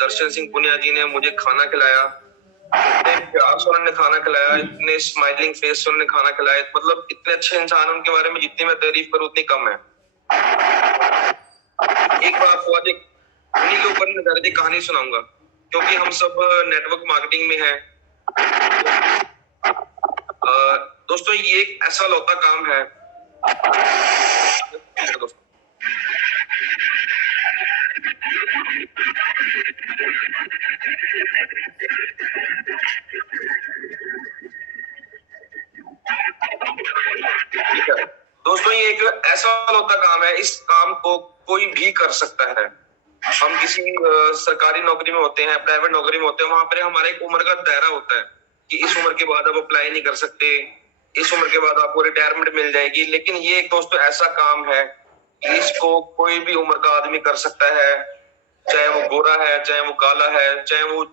दर्शन सिंह पुनिया जी ने मुझे खाना खिलाया, इतने प्यार से उन्होंने खाना खिलाया, इतने स्माइलिंग फेस से उन्होंने खाना खिलाया, मतलब इतने अच्छे इंसान, उनके बारे में जितनी मैं तारीफ करूं उतनी कम है। एक बात हुआ, उन्हीं के ऊपर मैं कहानी सुनाऊंगा, क्योंकि हम सब नेटवर्क मार्केटिंग में हैं। दोस्तों ये एक ऐसा लौता काम है। दोस्तों ये एक ऐसा लौता काम है, इस काम को कोई भी कर सकता है। हम किसी सरकारी नौकरी में होते हैं, प्राइवेट नौकरी में होते हैं, वहां पर हमारे एक उम्र का दायरा होता है कि इस उम्र के बाद आप अप्लाई नहीं कर सकते, इस उम्र के बाद आपको रिटायरमेंट मिल जाएगी। लेकिन ये एक दोस्तों ऐसा काम है कि इसको कोई भी उम्र का आदमी कर सकता है, चाहे वो गोरा है, चाहे वो काला है, चाहे वो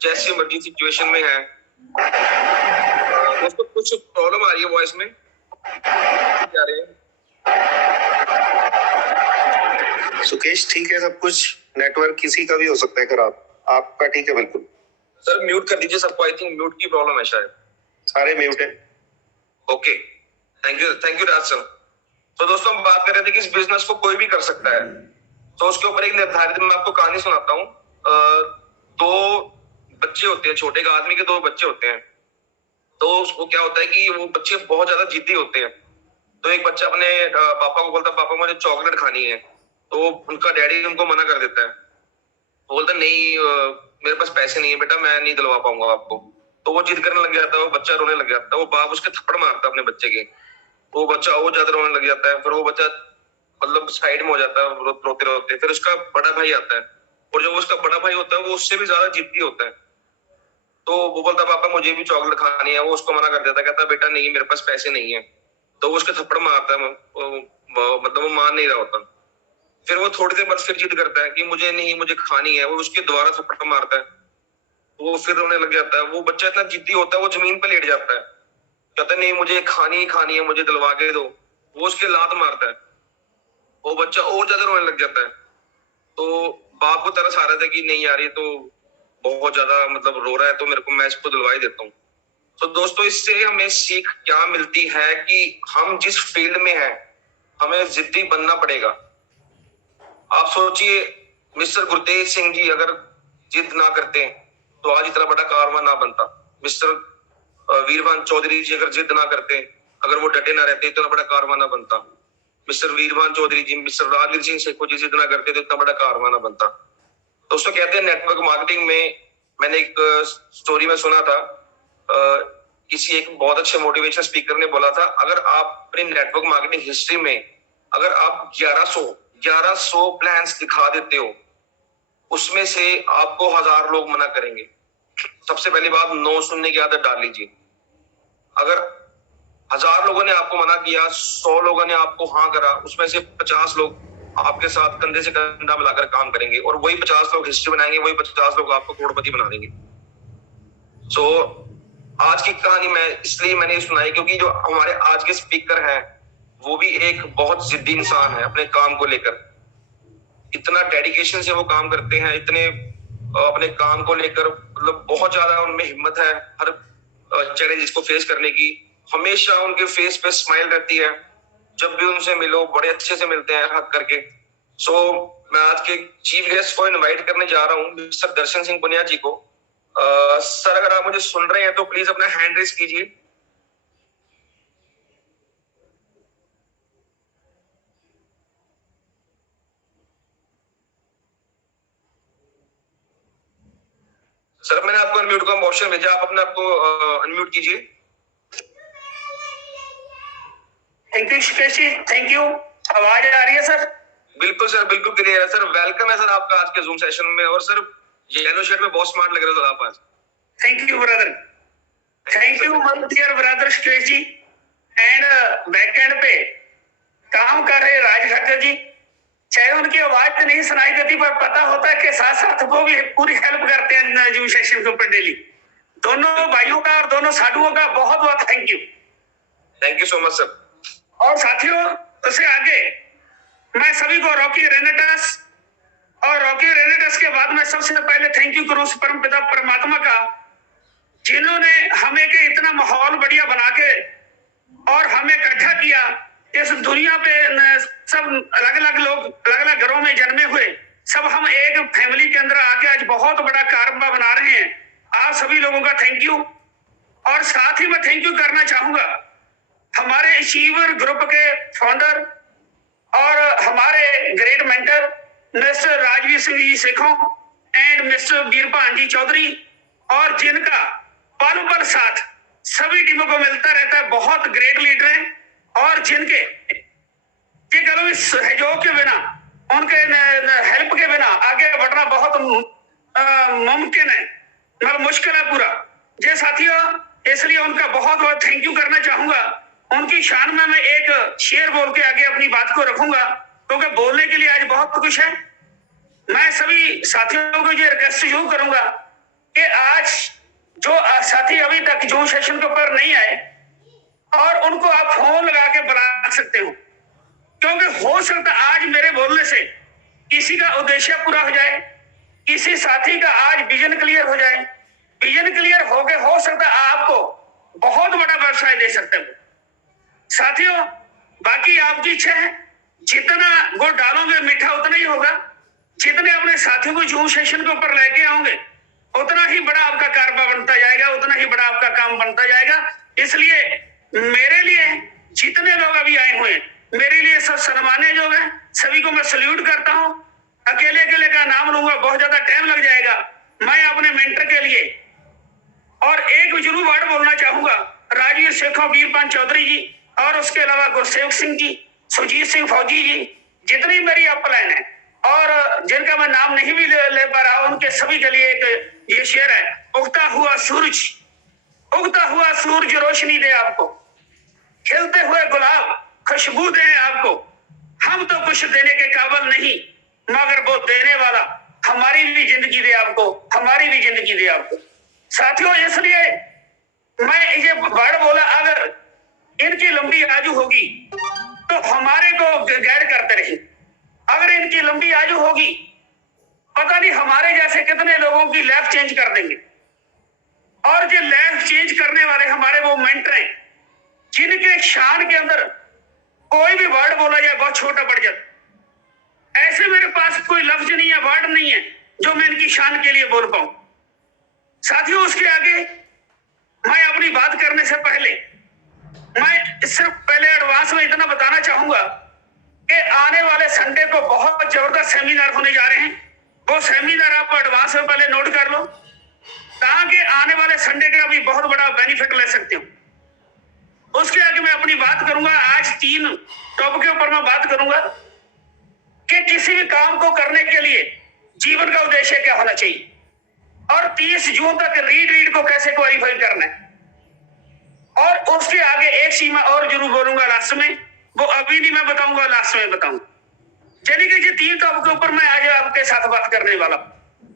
जैसी मर्जी सिचुएशन में है। दोस्तों कुछ प्रॉब्लम आ रही है वॉइस में, क्या रहे हैं? सुकेश ठीक है सब कुछ, नेटवर्क किसी का भी हो सकता है खराब, आपका ठीक है बिल्कुल। सर म्यूट कर दीजिए सबको, आई थिंक म्यूट की प्रॉब्लम है शायद। सारे म्यूट है। Okay, thank you Raj sir. तो दोस्तों हम बात कर रहे थे कि इस बिजनेस को कोई भी कर सकता है। तो उसके ऊपर एक निर्धारित, मैं आपको कहानी सुनाता हूँ। दो बच्चे होते हैं, छोटे का आदमी के दो बच्चे होते हैं। तो उसको क्या होता है कि वो बच्चे बहुत ज्यादा जिद्दी होते हैं। तो एक बच्चा अपने पापा को बोलता है, पापा मुझे चॉकलेट खानी है। तो उनका डैडी उनको मना कर देता है, वो बोलता है नहीं मेरे पास पैसे नहीं है बेटा, मैं नहीं दिलवा पाऊंगा आपको। तो वो जिद करने लग जाता है, वो बच्चा रोने लग जाता है, वो बाप उसके थप्पड़ मारता है अपने बच्चे के। वो बच्चा और ज्यादा रोने लग जाता है, फिर वो बच्चा मतलब साइड में हो जाता है रोते रोते। फिर उसका बड़ा भाई आता है, और जो उसका बड़ा भाई होता है वो उससे भी ज्यादा जिद्दी होता है। तो वो बोलता है पापा मुझे भी चॉकलेट खानी है, वो उसको मना कर देता है, कहता है बेटा नहीं मेरे पास पैसे नहीं है। तो वो उसके थप्पड़ मारता है, मतलब वो मान नहीं रहा होता। फिर वो थोड़ी देर बाद फिर जिद करता है कि मुझे नहीं, मुझे खानी है, वो उसके द्वारा थप्पड़ मारता है। वो फिर रोने लग जाता है। वो बच्चा इतना जिद्दी होता है, वो जमीन पर लेट जाता है, कहता है नहीं मुझे खानी ही खानी है, मुझे दिलवा के दो। वो उसके लात मारता है, वो बच्चा और ज्यादा रोने लग जाता है। तो बाप को तरस आ रहा था कि नहीं यार ये तो बहुत ज्यादा मतलब रो रहा है, तो मेरे को, मैं इसको दिलवा ही देता हूँ। तो दोस्तों इससे हमें सीख क्या मिलती है कि हम जिस फील्ड में हैं हमें जिद्दी बनना पड़ेगा। आप सोचिए मिस्टर गुरतेज सिंह जी अगर जिद ना करते तो आज इतना बड़ा कारवां ना बनता। मिस्टर वीरवान चौधरी जी अगर जिद ना करते, अगर वो डटे ना रहते, इतना बड़ा कारवां ना बनता। मिस्टर वीरवान चौधरी जी, मिस्टर राजवीर सिंह सेखो जी जिद ना करते तो इतना बड़ा कारवां ना बनता। दोस्तों कहते हैं नेटवर्क मार्केटिंग में, मैंने एक स्टोरी में सुना था, किसी एक बहुत अच्छे मोटिवेशन स्पीकर ने बोला था, अगर आप अपनी नेटवर्क मार्केटिंग हिस्ट्री में अगर आप 1100 प्लान्स दिखा देते हो, उसमें से आपको 1000 लोग मना करेंगे। सबसे पहली बात, नो सुनने की आदत डाल लीजिए। अगर 1000 लोगों ने आपको मना किया, 100 लोगों ने आपको हाँ करा, उसमें से 50 लोग आपके साथ कंधे से कंधा मिलाकर काम करेंगे, और वही 50 लोग हिस्ट्री बनाएंगे, वही 50 लोग आपको करोड़पति बना देंगे। सो आज की कहानी मैं इसलिए मैंने सुनाई क्योंकि जो हमारे आज के स्पीकर हैं वो भी एक बहुत जिद्दी इंसान है अपने काम को लेकर। इतना डेडिकेशन से वो काम करते हैं, इतने अपने काम को लेकर मतलब बहुत ज्यादा उनमें हिम्मत है हर चैलेंज को फेस करने की। हमेशा उनके फेस पे स्माइल रहती है, जब भी उनसे मिलो बड़े अच्छे से मिलते हैं हक करके। सो मैं आज के चीफ गेस्ट को इनवाइट करने जा रहा हूँ, मिस्टर दर्शन सिंह पुनिया जी को। सर अगर आप मुझे सुन रहे हैं तो प्लीज अपना हैंड रेज कीजिए। सर मैंने आपको अनम्यूट का ऑप्शन भेजा, आप अपने आपको अनम्यूट कीजिए। Thank you Shikesh ji, thank you. आवाज आ रही है सर? बिल्कुल सर, बिल्कुल क्लियर है सर। वेलकम है सर आपका आज के जूम सेशन में। और सर येलो शर्ट में बहुत स्मार्ट लग रहे हो सर आप आज। Thank you brother, thank you my dear brother Shikesh ji. And backend पे काम कर रहे राज ठाकर जी, चाहे उनकी आवाज नहीं सुनाई देती पर पता होता है कि साथ साथ वो भी पूरी हेल्प करते हैं जूम सेशन के ऊपर डेली। दोनों भाइयों का और दोनों साधुओं का बहुत बहुत thank you. Thank you so much sir. और साथियों उससे आगे मैं सभी को रॉकी रेनेटास और रॉकी रेनेटस के बाद मैं सबसे पहले थैंक यू करूं उस परम पिता परमात्मा का, जिन्होंने हमें के इतना माहौल बढ़िया बना के और हमें इकट्ठा किया। इस दुनिया पे सब अलग अलग लोग अलग अलग घरों में जन्मे हुए, सब हम एक फैमिली के अंदर आके आज बहुत बड़ा कारबा बना रहे हैं। आप सभी लोगों का थैंक यू। और साथ ही मैं थैंक यू करना चाहूंगा हमारे अचीवर ग्रुप के फाउंडर और हमारे great mentor mister Rajveer Singh ji Sekhon and mister Birpan ji Chaudhary, और जिनका पल पल साथ सभी टीमों को मिलता रहता है। बहुत ग्रेट लीडर हैं और जिनके सहयोग के बिना, उनके हेल्प के बिना आगे बढ़ना बहुत मुमकिन है, मतलब मुश्किल है पूरा जे साथियों। इसलिए उनका बहुत बहुत थैंक यू करना चाहूंगा। उनकी शान में मैं एक शेर बोल के आगे अपनी बात को रखूंगा, क्योंकि बोलने के लिए आज बहुत कुछ है। मैं सभी साथियों को ये रिक्वेस्ट जरूर करूंगा कि आज जो साथी अभी तक जो सेशन के ऊपर नहीं आए, और उनको आप फोन लगा के बुला सकते हो, क्योंकि हो सकता आज मेरे बोलने से किसी का उद्देश्य पूरा हो जाए, किसी साथी का आज विजन क्लियर हो जाए। विजन क्लियर हो गए, हो सकता आपको बहुत बड़ा व्यवसाय दे सकते हो। साथियों, बाकी आपकी इच्छा है, जितना गुड़ डालोगे मीठा उतना ही होगा। जितने अपने साथियों को जूम सेशन के ऊपर लेके आओगे, उतना ही बड़ा आपका कारोबार बनता जाएगा, उतना ही बड़ा आपका काम बनता जाएगा। इसलिए मेरे लिए जितने लोग अभी आए हुए हैं, मेरे लिए सब सम्मान्य जो है, सभी को मैं सल्यूट करता हूं। अकेले अकेले का नाम लूंगा, बहुत ज्यादा टाइम लग जाएगा। मैं अपने मेंटर के लिए और एक जरूर वर्ड बोलना चाहूंगा, राजवीर सेखों, बीरपान चौधरी जी, और उसके अलावा गुरसेवक सिंह जी, सुजीत सिंह फौजी जी, जितनी मेरी अपलाइन है और जिनका मैं नाम नहीं भी ले पा रहा, उनके सभी के लिए एक ये शेर है, उगता हुआ सूरज रोशनी दे आपको, खिलते हुए गुलाब खुशबू दे आपको। हम तो कुछ देने के काबिल नहीं, मगर वो देने वाला हमारी भी जिंदगी दे आपको, हमारी भी जिंदगी दे आपको। साथियों, इसलिए मैं ये वर्ड बोला, अगर इनकी लंबी आयु होगी तो हमारे को गाइड करते रहे। अगर इनकी लंबी आयु होगी, पता नहीं हमारे जैसे कितने लोगों की लाइफ चेंज कर देंगे। और जो लाइफ चेंज करने वाले हमारे वो मेंटर हैं, जिनके शान के अंदर कोई भी वर्ड बोला जाए बहुत छोटा पड़ जाता। ऐसे मेरे पास कोई लफ्ज नहीं है, वर्ड नहीं है जो मैं इनकी शान के लिए बोल पाऊं। साथियों, उसके आगे मैं अपनी बात करने से पहले मैं सिर्फ पहले एडवांस में इतना बताना चाहूंगा कि आने वाले संडे को बहुत जबरदस्त सेमिनार होने जा रहे हैं। वो सेमिनार आप एडवांस में पहले नोट कर लो, ताकि आने वाले संडे का भी बहुत बड़ा बेनिफिट ले सकते हो। उसके आगे मैं अपनी बात करूंगा। आज 3 टॉपिक के ऊपर मैं बात करूंगा कि किसी भी काम को करने के लिए जीवन का उद्देश्य क्या होना चाहिए, और 30 जून तक रीड को कैसे क्वालिफाई करना है। और उसके आगे एक चीज मैं और जरूर बोलूंगा लास्ट में, वो अभी नहीं मैं बताऊंगा, लास्ट में बताऊंगा। चलिए कि ये 3 टॉपिक के ऊपर मैं आज आपके साथ बात करने वाला हूं।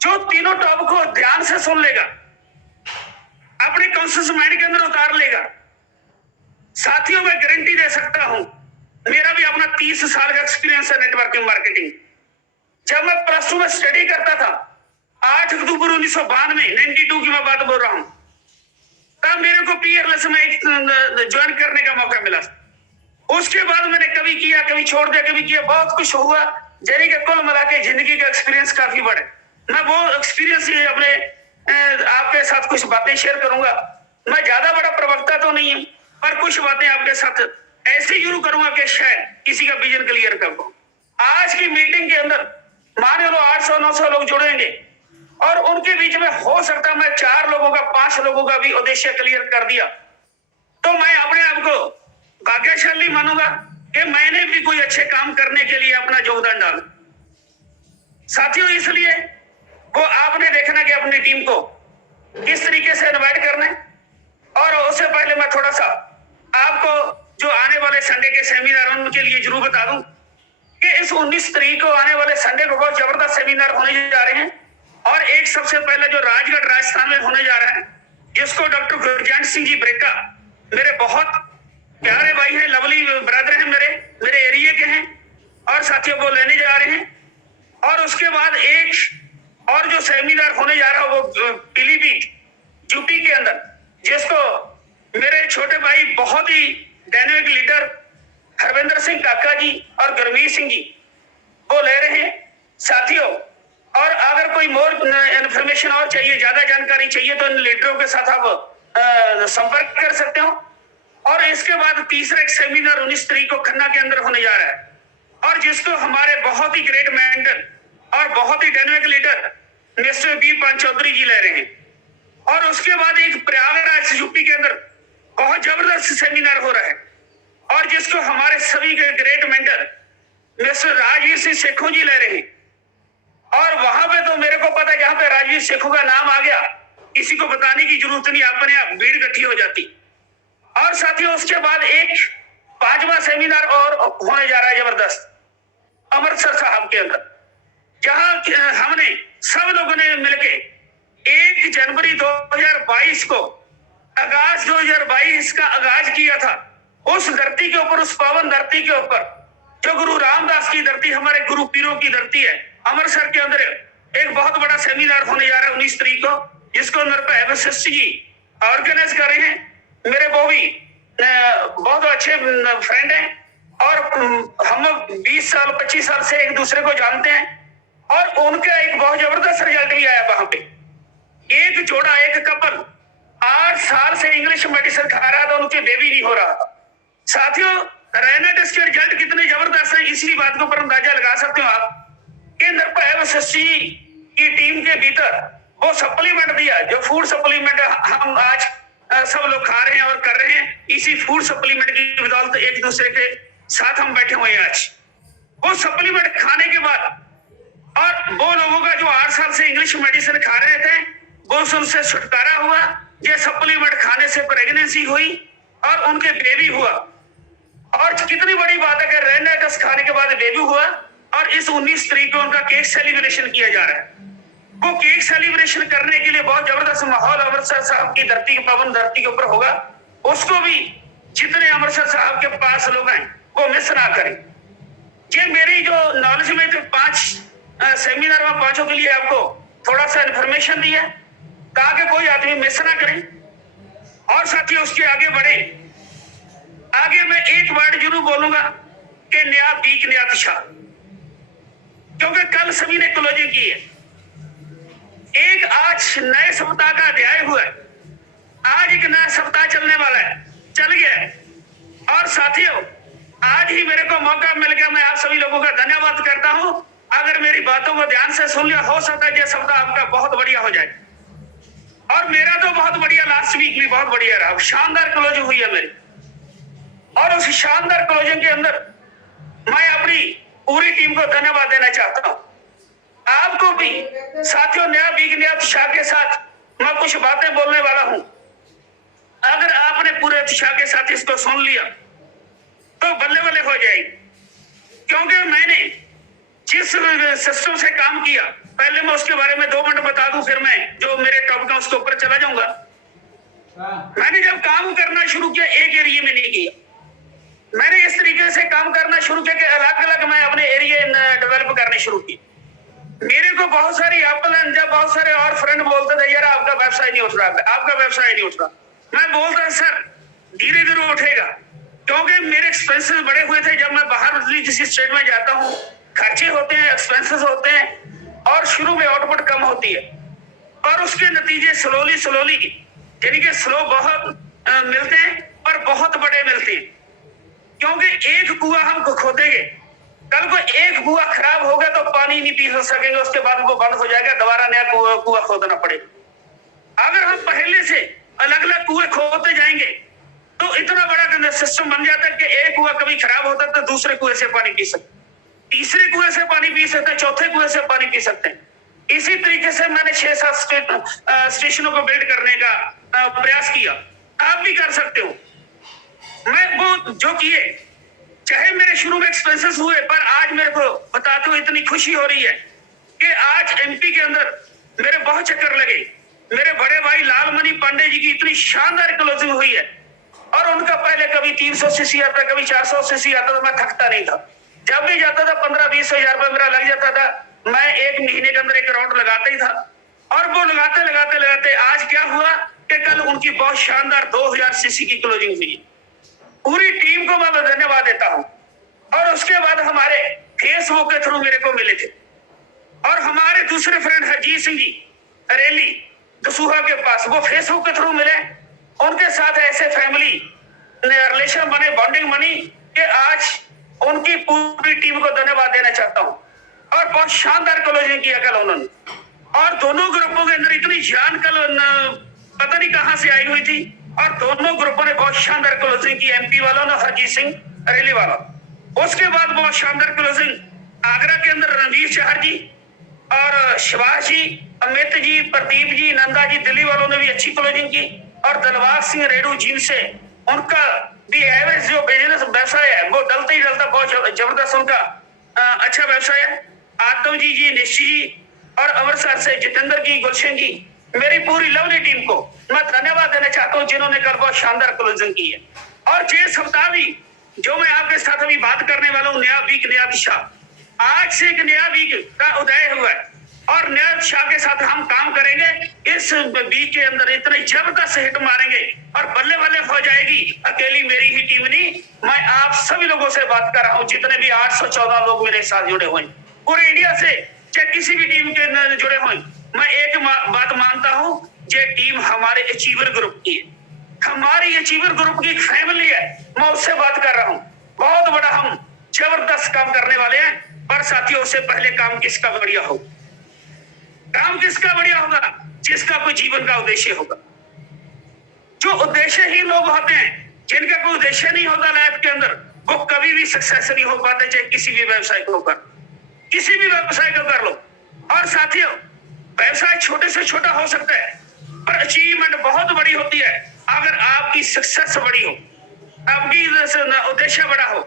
जो तीनों टॉपिक को ध्यान से सुन लेगा, अपने कॉन्शियस माइंड के अंदर उतार लेगा, साथियों मैं गारंटी दे सकता हूं, मेरा भी अपना 30 साल का एक्सपीरियंस है नेटवर्किंग मार्केटिंग। जब मैं +2 में स्टडी करता था, 8 अक्टूबर 1992 92 की मैं बात बोल रहा हूं, तब मेरे को पीयरलेस में ज्वाइन करने का मौका मिला। उसके बाद मैंने कभी किया, कभी छोड़ दिया, कभी किया, बहुत कुछ हुआ। यानी कि कुल मिला के जिंदगी का एक्सपीरियंस काफी बड़ा है। मैं वो एक्सपीरियंस ही अपने आपके साथ कुछ बातें शेयर करूंगा। मैं ज्यादा बड़ा प्रवक्ता तो नहीं हूं, पर कुछ बातें आपके साथ ऐसे जरूर करूंगा कि शायद किसी का विजन क्लियर कर पाऊं। आज की मीटिंग के अंदर मान लो 800-900 लोग जुड़ेंगे, और उनके बीच में हो सकता है मैं 4 लोगों का, 5 लोगों का भी उद्देश्य क्लियर कर दिया, तो मैं अपने आप को भाग्यशाली मानूंगा कि मैंने भी कोई अच्छे काम करने के लिए अपना योगदान डाला। साथियों, इसलिए वो आपने देखना कि अपनी टीम को किस तरीके से इनवाइट करना है। और उससे पहले मैं थोड़ा सा आपको जो आने वाले संडे के सेमिनार उनके लिए जरूर बता दूं कि इस 19 तारीख को आने वाले संडे को बहुत जबरदस्त सेमिनार होने जा रहे हैं। और एक सबसे पहले जो राजगढ़ राजस्थान में होने जा रहा है, जिसको डॉक्टर गुरजंट सिंह जी ब्रेका, मेरे बहुत प्यारे भाई हैं, लवली ब्रदर हैं, मेरे एरिया के हैं, और साथियों को लेने जा रहे हैं। और उसके बाद एक और जो सेमिनार होने जा रहा है वो पीलीभीत यूपी के अंदर, जिसको मेरे छोटे भाई बहुत ही डायनेमिक लीडर हरविंदर सिंह काका जी और गुरमीत सिंह जी वो ले रहे हैं साथियों। और अगर कोई मोर इंफॉर्मेशन और चाहिए, ज्यादा जानकारी चाहिए, तो इन लीडरों के साथ आप संपर्क कर सकते हो। और इसके बाद तीसरा एक सेमिनार 19 तारीख को खन्ना के अंदर होने जा रहा है, और जिसको हमारे बहुत ही ग्रेट मेंटर और बहुत ही डायनेमिक लीडर मिस्टर वीर चौधरी जी ले रहे हैं। और उसके बाद एक प्रयागराज यूपी के अंदर बहुत जबरदस्त सेमिनार हो रहा है, और जिसको हमारे सभी के great mentor mister Rajveer Singh Sekhon ji ले रहे हैं। और वहां पे तो मेरे को पता है, जहां पे राजवीर सेखों का नाम आ गया किसी को बताने की जरूरत नहीं, अपने आप भीड़ इकट्ठी हो जाती। और साथियों उसके बाद एक 5वां सेमिनार और होने जा रहा है जबरदस्त अमृतसर साहब के अंदर, जहां हमने सब लोगों ने मिलके 1 जनवरी 2022 को आगाज 2022 का आगाज किया था। उस धरती के ऊपर, उस पावन धरती के ऊपर, जो गुरु रामदास की धरती, हमारे गुरु पीरों की धरती है, अमृतसर के अंदर एक बहुत बड़ा सेमिनार होने जा रहा है 19 तारीख को, जिसको नरपा वशिष्ठ जी ऑर्गेनाइज कर रहे हैं। मेरे वो भी बहुत अच्छे फ्रेंड हैं, और हम 20 साल 25 साल से एक दूसरे को जानते हैं। और उनका एक बहुत जबरदस्त रिजल्ट भी आया वहां पे। एक जोड़ा, एक कपल 8 साल से इंग्लिश मेडिसिन खा रहा था, उनके बेबी नहीं हो रहा था। साथियों रैना टेस्ट के रिजल्ट कितने जबरदस्त हैं, इसी बात के ऊपर अंदाजा लगा सकते हो आप कि नरपा की टीम के भीतर वो सप्लीमेंट दिया, जो फूड सप्लीमेंट हम आज सब लोग खा रहे हैं और कर रहे हैं। इसी फूड सप्लीमेंट की बदौलत एक दूसरे के साथ हम बैठे हुए हैं आज। वो सप्लीमेंट खाने के बाद, और वो लोगों का जो 8 साल से इंग्लिश मेडिसिन खा रहे थे, वो उनसे छुटकारा हुआ। ये सप्लीमेंट खाने से प्रेगनेंसी हुई और उनके बेबी हुआ। और कितनी बड़ी बात है कि रेनाटस खाने के बाद बेबी हुआ, और इस 19 तारीख को उनका केक सेलिब्रेशन किया जा रहा है। वो केक सेलिब्रेशन करने के लिए बहुत जबरदस्त माहौल अमृतसर साहब की धरती, पावन धरती के ऊपर होगा। उसको भी जितने अमृतसर साहब के पास लोग हैं वो मिस ना करें। ये मेरी जो नॉलेज में जो 5 सेमिनार में 5 के लिए आपको थोड़ा सा इंफॉर्मेशन दी है, कहा कि कोई आदमी मिस ना करें। और साथियों उसके आगे बढ़े, आगे मैं एक वर्ड जरूर बोलूंगा कि नया बीक नया दिशा, क्योंकि कल सभी ने क्लोजिंग की है। एक आज नए सप्ताह का अध्याय हुआ है, आज एक नया सप्ताह चलने वाला है, चल गया है। और साथियों आज ही मेरे को मौका मिल गया, मैं आप सभी लोगों का धन्यवाद करता हूं। अगर मेरी बातों को ध्यान से सुन लिया, हो सकता है कि सप्ताह आपका बहुत बढ़िया हो जाए। और मेरा तो बहुत बढ़िया, लास्ट वीक भी बहुत बढ़िया रहा, शानदार क्लोजिंग हुई है मेरी। और उस शानदार क्लोजिंग के अंदर मैं अपनी पूरी टीम को धन्यवाद देना चाहता हूं। आपको भी साथियों नया वीक नया उत्साह के साथ मैं कुछ बातें बोलने वाला हूं। अगर आपने पूरे उत्साह के साथ इसको सुन लिया तो बल्ले बल्ले हो जाएगी, क्योंकि मैंने जिस सिस्टम से काम किया, पहले मैं उसके बारे में 2 मिनट बता दूं, फिर मैं जो मेरे टॉपिक है उसके ऊपर चला जाऊंगा। मैंने जब काम करना शुरू किया एक एरिया में नहीं किया, मैंने इस तरीके से काम करना शुरू किया कि अलग अलग मैं अपने एरिया डेवलप करने शुरू किए। मेरे को बहुत सारी एप्पल एंड जब बहुत सारे और फ्रेंड बोलते थे यार आपका व्यवसाय नहीं उठ रहा, आपका व्यवसाय नहीं उठ रहा। मैं बोलता सर धीरे धीरे उठेगा, क्योंकि मेरे एक्सपेंसेस बड़े हुए थे। जब मैं बाहर किसी स्टेट में जाता हूँ, खर्चे होते हैं, एक्सपेंसेस होते हैं, और शुरू में आउटपुट कम होती है, और उसके नतीजे स्लोली यानी कि स्लो बहुत मिलते हैं और बहुत बड़े मिलते हैं। क्योंकि एक कुआं हम खोदेंगे, कल को एक कुआं खराब होगा तो पानी नहीं पी सकेंगे, उसके बाद वो बंद हो जाएगा, दोबारा नया कुआं खोदना पड़ेगा। अगर हम पहले से अलग अलग कुएं खोदते जाएंगे तो इतना बड़ा सिस्टम बन जाता है कि एक कुआं कभी खराब होता है तो दूसरे कुएं से पानी पी सकते, तीसरे कुएं से पानी पी सकते, चौथे कुएं से पानी पी सकते हैं। इसी तरीके से मैंने 6-7 स्टेशनों को बिल्ड करने का प्रयास किया। आप भी कर सकते हो। मैं वो जो किए, चाहे मेरे शुरू में एक्सपेंसेस हुए, पर आज मेरे को बताते हुए इतनी खुशी हो रही है कि आज एमपी के अंदर मेरे बहुत चक्कर लगे। मेरे बड़े भाई लालमणि पांडे जी की इतनी शानदार क्लोजिंग हुई है, और उनका पहले कभी 300 सीसी आता, कभी 400 सीसी आता, तो मैं थकता नहीं था। जब भी जाता था 15-20 हजार रुपये मेरा लग जाता था। मैं 1 महीने के अंदर 1 राउंड लगाता ही था। और वो लगाते लगाते लगाते आज क्या हुआ कि कल उनकी बहुत शानदार 2000 सीसी की क्लोजिंग हुई। पूरी टीम को मैं धन्यवाद देता हूं। और उसके बाद हमारे फेसबुक के थ्रू मेरे को मिले थे और हमारे दूसरे फ्रेंड हरजीत सिंह जी रेली दसूहा के पास, वो फेसबुक के थ्रू मिले। उनके साथ ऐसे फैमिली रिलेशन बने, बॉन्डिंग बनी कि आज उनकी पूरी टीम को धन्यवाद देना चाहता हूं। और बहुत शानदार क्लोजिंग किया कल उन्होंने। और दोनों ग्रुपों के अंदर इतनी जान कल पता नहीं कहां से आई हुई थी और दोनों ग्रुपों ने बहुत शानदार क्लोजिंग की, एमपी वालों ने, हरजीत सिंह रेली वाला। उसके बाद बहुत शानदार क्लोजिंग आगरा के अंदर रणवीर चहर जी और शिवाज जी, अमित जी, प्रदीप जी, नंदा जी, दिल्ली वालों ने भी अच्छी क्लोजिंग की। और दिलबाग सिंह रेडू जिम से उनका भी एवरेज जो बिजनेस व्यवसाय है वो डलता ही डलता बहुत जबरदस्त उनका अच्छा व्यवसाय है। आदम जी, निश्ची जी और अमृतसर से जितेंद्र जी, गुलशन जी, मेरी पूरी लवली टीम को मैं धन्यवाद देना चाहता हूँ जिन्होंने कल बहुत शानदार क्लोजिंग की है। और जे सप्ताह भी जो मैं आपके साथ अभी बात करने वाला हूँ, नया वीक नया दिशा, आज से एक नया वीक का उदय हुआ है और नया दिशा के साथ हम काम करेंगे। इस वीक के अंदर इतने जबरदस्त हिट मारेंगे और बल्ले बल्ले हो जाएगी। अकेली मेरी ही टीम नहीं, मैं आप सभी लोगों से बात कर रहा हूँ, जितने भी 814 लोग मेरे साथ जुड़े हुए पूरे इंडिया से, चाहे किसी भी टीम के जुड़े हुए, मैं एक बात मानता हूँ, ये टीम हमारे अचीवर ग्रुप की है, हमारी अचीवर ग्रुप की फैमिली है। मैं उससे बात कर रहा हूँ, बहुत बड़ा हम जबरदस्त काम करने वाले हैं। पर साथियों, उससे पहले काम किसका बढ़िया हो? काम किसका बढ़िया होगा? जिसका कोई जीवन का उद्देश्य होगा। जो उद्देश्यहीन लोग होते हैं, जिनका कोई उद्देश्य नहीं होता लाइफ के अंदर, वो कभी भी सक्सेस नहीं हो पाते, चाहे किसी भी व्यवसाय को कर, किसी भी व्यवसाय को कर लो। और साथियों, व्यवसाय छोटे से छोटा हो सकता है पर अचीवमेंट बहुत बड़ी होती है अगर आपकी सक्सेस बड़ी हो, आपकी उद्देश्य बड़ा हो।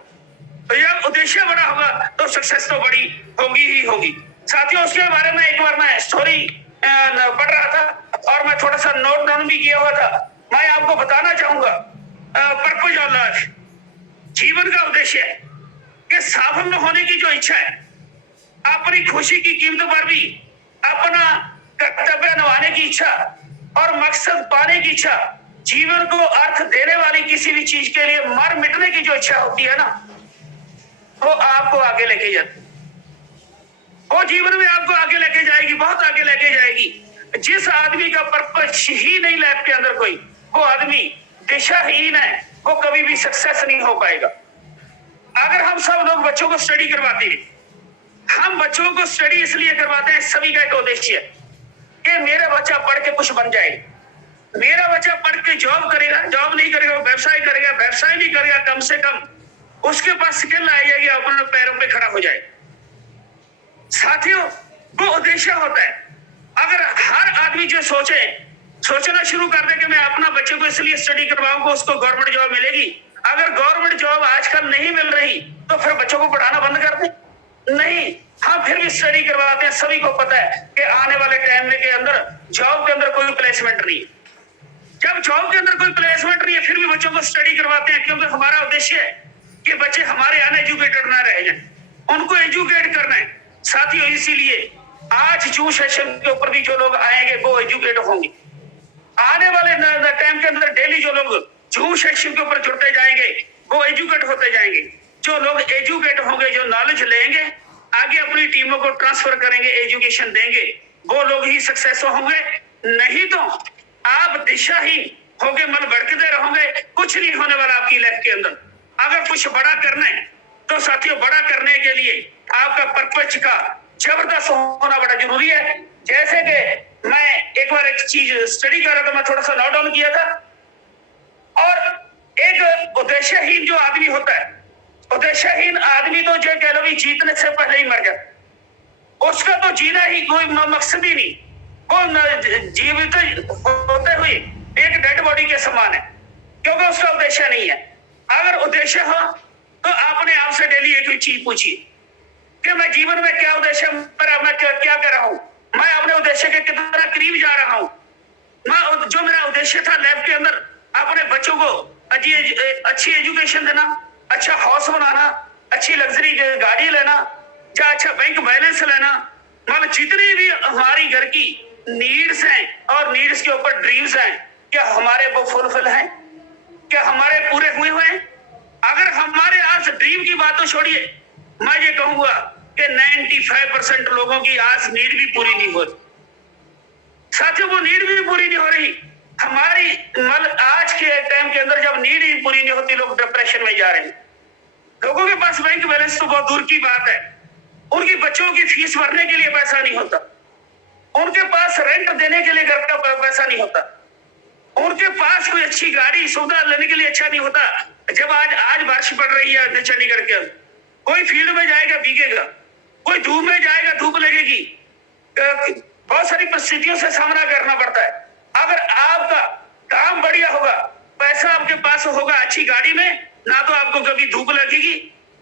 तो जब उद्देश्य बड़ा होगा तो सक्सेस तो बड़ी होगी ही होगी। साथियों, उसके बारे में एक बार मैं स्टोरी पढ़ रहा था और मैं थोड़ा सा नोट डाउन भी किया हुआ था, मैं आपको बताना चाहूंगा। पर्पज ऑफ लाइफ, जीवन का उद्देश्य है कि सफल होने की जो इच्छा है, अपनी खुशी की कीमत पर भी अपना कर्तव्य निभाने की इच्छा और मकसद पाने की इच्छा, जीवन को अर्थ देने वाली किसी भी चीज के लिए मर मिटने की जो इच्छा होती है ना, वो आपको आगे लेके जाती, वो जीवन में आपको आगे लेके जाएगी, बहुत आगे लेके जाएगी। जिस आदमी का पर्पस ही नहीं लाइफ के अंदर कोई, वो आदमी दिशाहीन है, वो कभी भी सक्सेस नहीं हो पाएगा। अगर हम सब लोग बच्चों को स्टडी करवाते हैं, हम बच्चों को स्टडी इसलिए करवाते हैं, सभी का एक उद्देश्य है कि मेरा बच्चा पढ़ के कुछ बन जाए, मेरा बच्चा पढ़ के जॉब करेगा, जॉब नहीं करेगा व्यवसाय करेगा, व्यवसाय नहीं करेगा कम से कम उसके पास स्किल आ जाएगी, अपने पैरों पे खड़ा हो जाए। साथियों, वो उद्देश्य होता है। अगर हर आदमी जो सोचना शुरू कर दे कि मैं अपना बच्चे को इसलिए स्टडी करवाऊंगा, उसको गवर्नमेंट जॉब मिलेगी। अगर गवर्नमेंट जॉब आजकल नहीं मिल रही तो फिर बच्चों को पढ़ाना बंद कर दे? नहीं, हम फिर भी स्टडी करवाते हैं। सभी को पता है कि आने वाले टाइम में के अंदर जॉब के अंदर कोई प्लेसमेंट नहीं है। जब जॉब के अंदर कोई प्लेसमेंट नहीं है, फिर भी बच्चों को स्टडी करवाते हैं, क्योंकि हमारा उद्देश्य है कि बच्चे हमारे अनएजुकेटेड ना रह जाएं, उनको एजुकेट करना है। साथियों, इसीलिए आज जून सेशन के ऊपर भी जो लोग आएंगे वो एजुकेट होंगे। आने वाले टाइम के अंदर डेली जो लोग जून सेशन के ऊपर जुड़ते जाएंगे वो एजुकेट होते जाएंगे। जो लोग एजुकेट होंगे, जो नॉलेज लेंगे, आगे अपनी टीमों को ट्रांसफर करेंगे, एजुकेशन देंगे, वो लोग ही सक्सेस होंगे। नहीं तो आप दिशाहीन होगे, मन भटकते रहोगे, कुछ नहीं होने वाला आपकी लाइफ के अंदर। अगर कुछ बड़ा करना है तो साथियों, बड़ा करने के लिए आपका पर्पज का जबरदस्त होना बड़ा जरूरी है। जैसे कि मैं एक बार एक चीज स्टडी कर रहा था, मैं थोड़ा सा नोट डाउन किया था। और एक उद्देश्यहीन जो आदमी होता है, उद्देश्यहीन आदमी तो जो कह लो भी जीतने से पहले ही मर जाता, उसका तो जीना ही कोई मकसद ही नहीं, वो जीवित होते हुए एक डेड बॉडी के समान है, क्योंकि उसका उद्देश्य नहीं है। अगर उद्देश्य हो तो अपने आप से डेली एक चीज पूछिए कि मैं जीवन में क्या उद्देश्य पर मैं क्या कर रहा हूं, मैं अपने उद्देश्य के कितना करीब जा रहा हूं। मैं जो मेरा उद्देश्य था लाइफ के अंदर, अपने बच्चों को अच्छी एजुकेशन देना, अच्छा हाउस बनाना, अच्छी लग्जरी गाड़ी लेना, या अच्छा बैंक बैलेंस लेना, मतलब जितनी भी हमारी घर की नीड्स हैं और नीड्स के ऊपर ड्रीम्स हैं, क्या हमारे वो फुलफिल हैं? क्या हमारे पूरे हुए हुए हैं? अगर हमारे आज ड्रीम की बात तो छोड़िए, मैं ये कहूंगा कि 95% लोगों की आज नीड भी पूरी नहीं हो रही। साथियों, वो नीड भी पूरी नहीं हो रही हमारी। मतलब आज के टाइम के अंदर जब नीड ही पूरी नहीं होती, लोग डिप्रेशन में जा रहे हैं। लोगों के पास बैंक बैलेंस तो बहुत दूर की बात है, उनकी बच्चों की फीस भरने के लिए पैसा नहीं होता, उनके पास रेंट देने के लिए घर का पैसा नहीं होता, उनके पास कोई अच्छी गाड़ी सुविधा लेने के लिए अच्छा नहीं होता। जब आज बारिश पड़ रही है चंडीगढ़ के अंदर, कोई फील्ड में जाएगा भीगेगा, कोई धूप में जाएगा धूप लगेगी, बहुत सारी परिस्थितियों से सामना करना पड़ता है। अगर आपका काम बढ़िया होगा, पैसा आपके पास होगा अच्छी गाड़ी में, ना तो आपको कभी धूप लगेगी,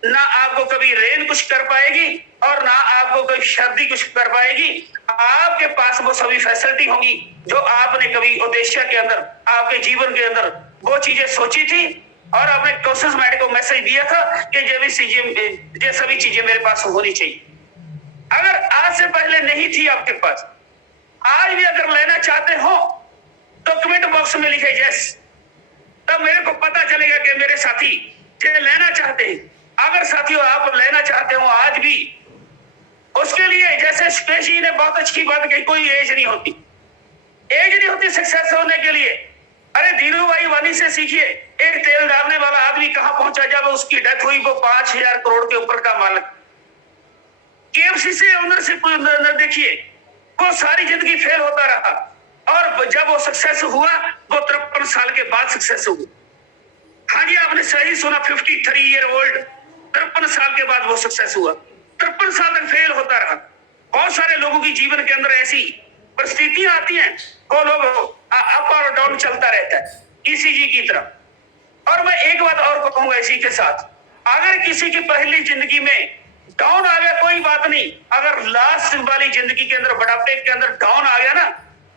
ना आपको कभी रेन कुछ कर पाएगी, और ना आपको कोई सर्दी कुछ कर पाएगी। आपके पास वो सभी फैसिलिटी होंगी जो आपने कभी उद्देश्य के अंदर, आपके जीवन के अंदर वो चीजें सोची थी और आपने कोशिश मैड को मैसेज दिया था कि ये सभी चीजें मेरे पास होनी चाहिए। अगर आज से पहले नहीं थी आपके पास, आज भी अगर लेना चाहते हो तो कमेंट बॉक्स में लिखे यस, तब मेरे को पता चलेगा कि मेरे साथी ये लेना चाहते हैं। अगर साथियों आप लेना चाहते हो आज भी, उसके लिए जैसे सुकेश जी ने बहुत अच्छी बात कही, कोई एज नहीं होती, एज नहीं होती सक्सेस होने के लिए। अरे धीरू भाई वानी से सीखिए, एक तेल डालने वाला आदमी कहां पहुंचा जब उसकी डेथ हुई, वो 5,000 करोड़ के ऊपर का मालिक। केएफसी से ओनरशिप देखिए, वो सारी जिंदगी फेल होता रहा, और जब वो सक्सेस हुआ वो 53 साल के बाद सक्सेस हुआ। हाँ जी, आपने सही सुना, 53 ईयर ओल्ड, 53 साल के बाद वो सक्सेस हुआ। 53 साल तक फेल होता रहा। बहुत सारे लोगों की जीवन के अंदर ऐसी परिस्थितियां आती हैं, वो लोग अप और डाउन चलता रहता है ईसीजी की तरह। और मैं एक बात और कहूंगा इसी के साथ, अगर किसी की पहली जिंदगी में डाउन आ गया कोई बात नहीं, अगर लास्ट वाली जिंदगी के अंदर बुढ़ापे के अंदर डाउन आ गया ना,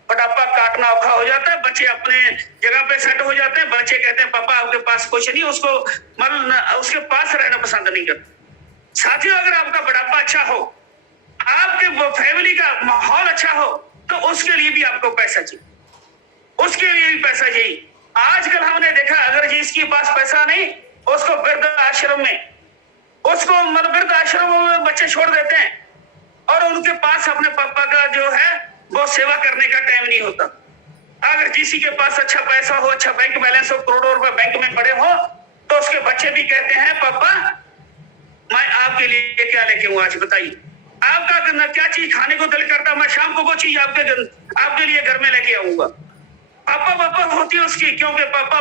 बुढ़ापा काटना औखा हो जाता है, बच्चे अपने जगह पे सेट हो जाते हैं, बच्चे कहते हैं पापा आपके पास कुछ नहीं, उसको मतलब उसके पास रहना पसंद नहीं करते। साथियों, अगर आपका बुढ़ापा अच्छा हो, आपके फैमिली का माहौल अच्छा हो, तो उसके लिए भी आपको पैसा चाहिए, उसके लिए भी पैसा चाहिए। आजकल हमने देखा, अगर जिसके पास पैसा नहीं, उसको वृद्ध आश्रम में, उसको वृद्ध आश्रम में बच्चे छोड़ देते हैं, और उनके पास अपने पापा का जो है वो सेवा करने का टाइम नहीं होता। अगर किसी के पास अच्छा पैसा हो, अच्छा बैंक बैलेंस हो, करोड़ों रुपए बैंक में पड़े हो, तो उसके बच्चे भी कहते हैं पापा मैं आपके लिए क्या लेके हूँ, आज बताइए आपका क्या चीज खाने को दिल करता, मैं शाम को वो चीज आपके लिए घर में लेके आऊंगा। पापा पापा होती है उसकी, क्योंकि पापा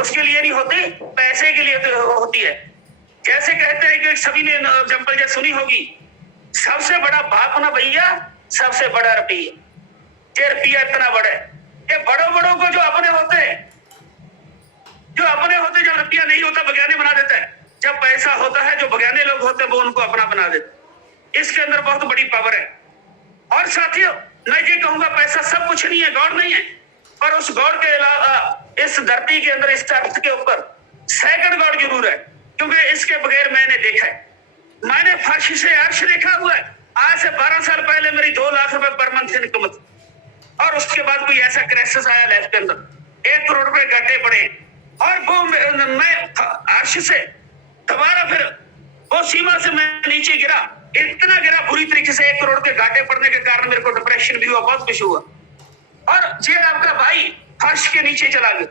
उसके लिए नहीं होती, पैसे के लिए तो होती है। जैसे कहते हैं कि सभी ने एग्जाम्पल जैसे सुनी होगी, सबसे बड़ा बाप ना भैया, सबसे बड़ा रुपया। ये रुपया इतना बड़ा है, ये बड़ों को जो अपने होते हैं, जब रुपया नहीं होता बगाने बना देता है, जब पैसा होता है जो बगाने लोग होते हैं वो उनको अपना बना देते हैं। इसके अंदर बहुत बड़ी पावर है। और साथियों, मैं ये कहूंगा पैसा सब कुछ नहीं है, गॉड नहीं है, पर उस गॉड के अलावा इस धरती के अंदर, इस अर्थ के ऊपर सेकंड गॉड जरूर है, क्योंकि इसके बगैर मैंने देखा है, मैंने फर्श से अर्श देखा हुआ है। आज से 12 साल पहले मेरी 2 लाख रुपए पर मंथ इनकम थी, और उसके बाद कोई ऐसा क्राइसिस आया लाइफ के अंदर, 1 करोड़ रुपए घाटे पड़े, और वो मैं अर्श से दोबारा फिर वो सीमा से मैं नीचे गिरा, इतना गिरा बुरी तरीके से, 1 करोड़ के घाटे पड़ने के कारण मेरे को डिप्रेशन भी हुआ, बहुत कुछ हुआ। और ये आपका भाई फर्श के नीचे चला गया।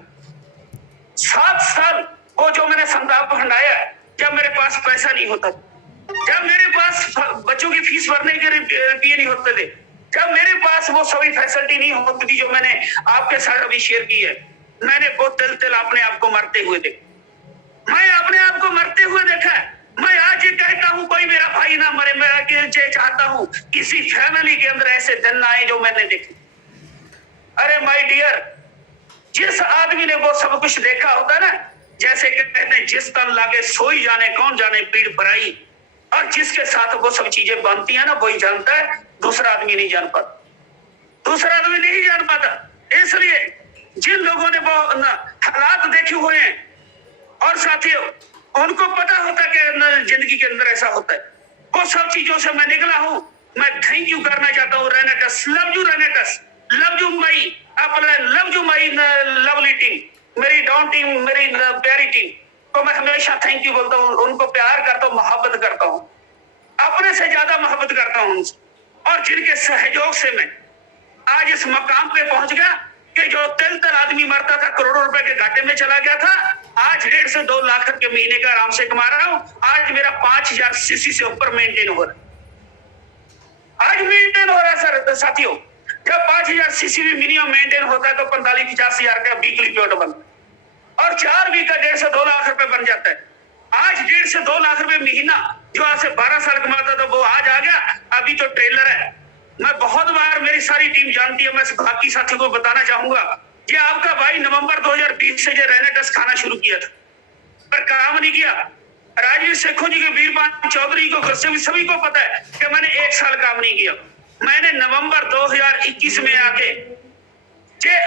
7 साल वो जो मैंने संताप हंडाया, जब मेरे पास पैसा नहीं होता, जब मेरे पास बच्चों की फीस भरने के रुपये नहीं होते थे, जब मेरे पास वो सभी फैसिलिटी नहीं होती थी जो मैंने आपके साथ अभी शेयर की है, मैंने वो तिल अपने आप को मरते हुए देखा, मैं अपने आप को मरते हुए देखा है। मैं आज ये कहता हूं कोई मेरा भाई ना मरे, मैं चाहता हूं किसी फैमिली के अंदर ऐसे दिन ना आए जो मैंने देखे। अरे माय डियर, जिस आदमी ने वो सब कुछ देखा होता ना, जैसे कहते हैं जिस तन लागे सोई जाने, कौन जाने पीड़ पराई, और जिसके साथ वो सब चीजें बनती है ना, वही जानता है, दूसरा आदमी नहीं जान पाता, दूसरा आदमी नहीं जान पाता। इसलिए जिन लोगों ने वो हालात देखे हुए हैं, और साथियों उनको पता होता है कि जिंदगी के अंदर ऐसा होता है, वो सब चीजों से मैं निकला हूं, मैं थैंक यू करना चाहता हूँ रेनेटस, love you रेनेटस, love you my upline, love you my lovely team, मेरी डॉन टीम, मेरी प्यारी टीम को मैं हमेशा थैंक यू बोलता हूँ, उनको प्यार करता हूँ, मोहब्बत करता हूँ, अपने से ज्यादा मोहब्बत करता हूँ उनसे। और जिनके सहयोग से मैं आज इस मकाम पे पहुंच गया कि जो तिल आदमी मरता था, करोड़ों रुपए के घाटे में चला गया था, आज 1.5 से 2 लाख के महीने का आराम से कमा रहा हूं। आज मेरा 5000 सीसी से ऊपर मेंटेन हो रहा है, आज मेंटेन हो रहा है सर साथियों। जब 5000 सीसी भी मिनिमम मेंटेन होता है तो 45-50 हजार का वीकली पेमेंट बनता है, और 4 वीक का 1.5 से 2 लाख रुपए बन जाता है। आज 1.5 से 2 लाख रुपए महीना जो आज से 12 साल कमाता था वो आज आ गया, अभी तो ट्रेलर है। मैं बहुत बार, मेरी सारी टीम जानती है, मैं बाकी साथियों को बताना चाहूंगा कि आपका भाई नवंबर 2020 से जो रेनेटस खाना शुरू किया था पर काम नहीं किया। राजीव शेखों जी के, वीरपाल चौधरी को, सभी को पता है कि मैंने 1 साल काम नहीं किया। मैंने नवंबर 2021 में आके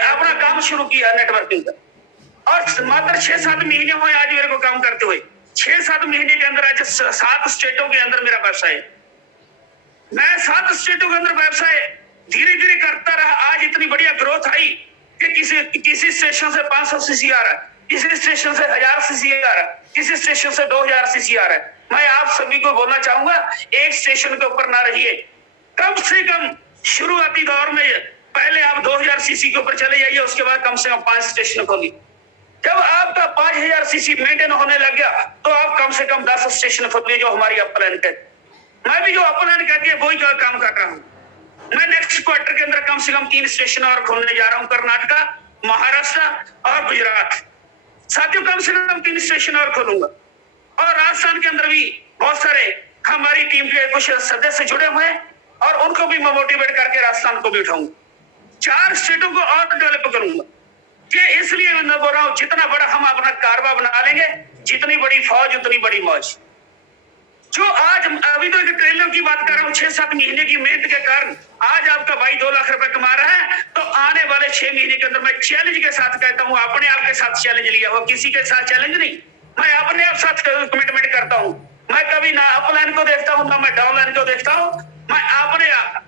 अपना काम शुरू किया नेटवर्किंग का, और मात्र 6-7 महीने हुए आज मेरे को काम करते हुए। 6-7 महीने के अंदर आज 7 स्टेटों के अंदर मेरा व्यवसाय है। मैं 7 स्टेटों के अंदर व्यवसाय धीरे धीरे करता रहा। आज इतनी बढ़िया ग्रोथ आई कि किसी स्टेशन से 500 सीसी आ रहा है, किसी स्टेशन से 1000 सीसी आ रहा है, किसी स्टेशन से 2000 सीसी आ रहा है। मैं आप सभी को बोलना चाहूंगा, एक स्टेशन के ऊपर ना रहिए। कम से कम शुरुआती दौर में पहले आप 2000 सीसी के ऊपर चले जाइए, उसके बाद कम से कम 5 स्टेशन खोलिए। जब आपका 5000 सीसी मेंटेन होने लग गया तो आप कम से कम 10 स्टेशन खोलिए, जो हमारी अपलाइन कहती है। मैं भी जो अपलाइन कहती है वही काम कर रहा हूँ। मैं नेक्स्ट क्वार्टर के अंदर कम से कम 3 स्टेशन और खोलने जा रहा हूँ, कर्नाटका, महाराष्ट्र और गुजरात। साथियों, कम से कम 3 स्टेशन और खोलूंगा। और राजस्थान के अंदर भी बहुत सारे हमारी टीम के कुछ सदस्य जुड़े हुए हैं, और उनको भी मैं मोटिवेट करके राजस्थान को भी उठाऊंगा। 4 स्टेटों को और डेवलप करूंगा। ये इसलिए मैं बोल रहा हूँ, जितना बड़ा हम अपना कारवा बना लेंगे, जितनी बड़ी फौज उतनी बड़ी मौज। जो आज अभी तो ट्रेलर की बात कर रहा हूँ, 6-7 महीने की मेहनत के कारण आज आपका भाई 2 लाख रुपए कमा रहा है। तो आने वाले 6 महीने के अंदर मैं चैलेंज के साथ कहता हूँ, अपने आप के साथ चैलेंज लिया हुआ, किसी के साथ चैलेंज नहीं, मैं अपने आप साथ कमिटमेंट करता हूँ। मैं कभी ना अपलाइन को देखता हूँ, ना मैं डाउनलाइन को देखता हूँ। मैं अपने आप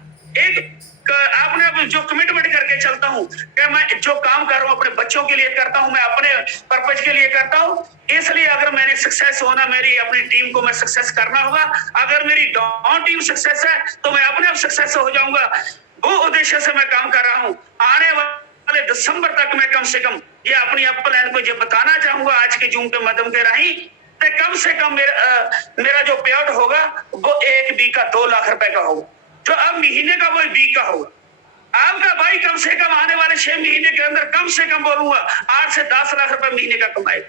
जो कमिटमेंट करके चलता हूँ कि मैं जो काम कर रहा हूँ अपने बच्चों के लिए करता हूँ, मैं अपने पर्पज के लिए करता हूँ। इसलिए अगर मैंने सक्सेस होना, मेरी अपनी टीम को मैं सक्सेस करना होगा। अगर मेरी डॉन टीम सक्सेस है तो मैं अपने आप सक्सेस हो जाऊंगा। वो उद्देश्य से मैं काम कर रहा हूँ। आने वाले दिसंबर तक मैं कम से कम ये अपनी अपलाइन को जो बताना चाहूंगा आज के जूम के माध्यम के राही, कम से कम मेरा जो पे आउट होगा वो 1 वीक का 2 लाख रुपए का होगा, जो अब महीने का वो 1 वीक का होगा। आपका भाई कम से कम आने वाले 6 महीने के अंदर कम से कम बोलूंगा 8 से 10 लाख रुपए महीने का कमाएगा।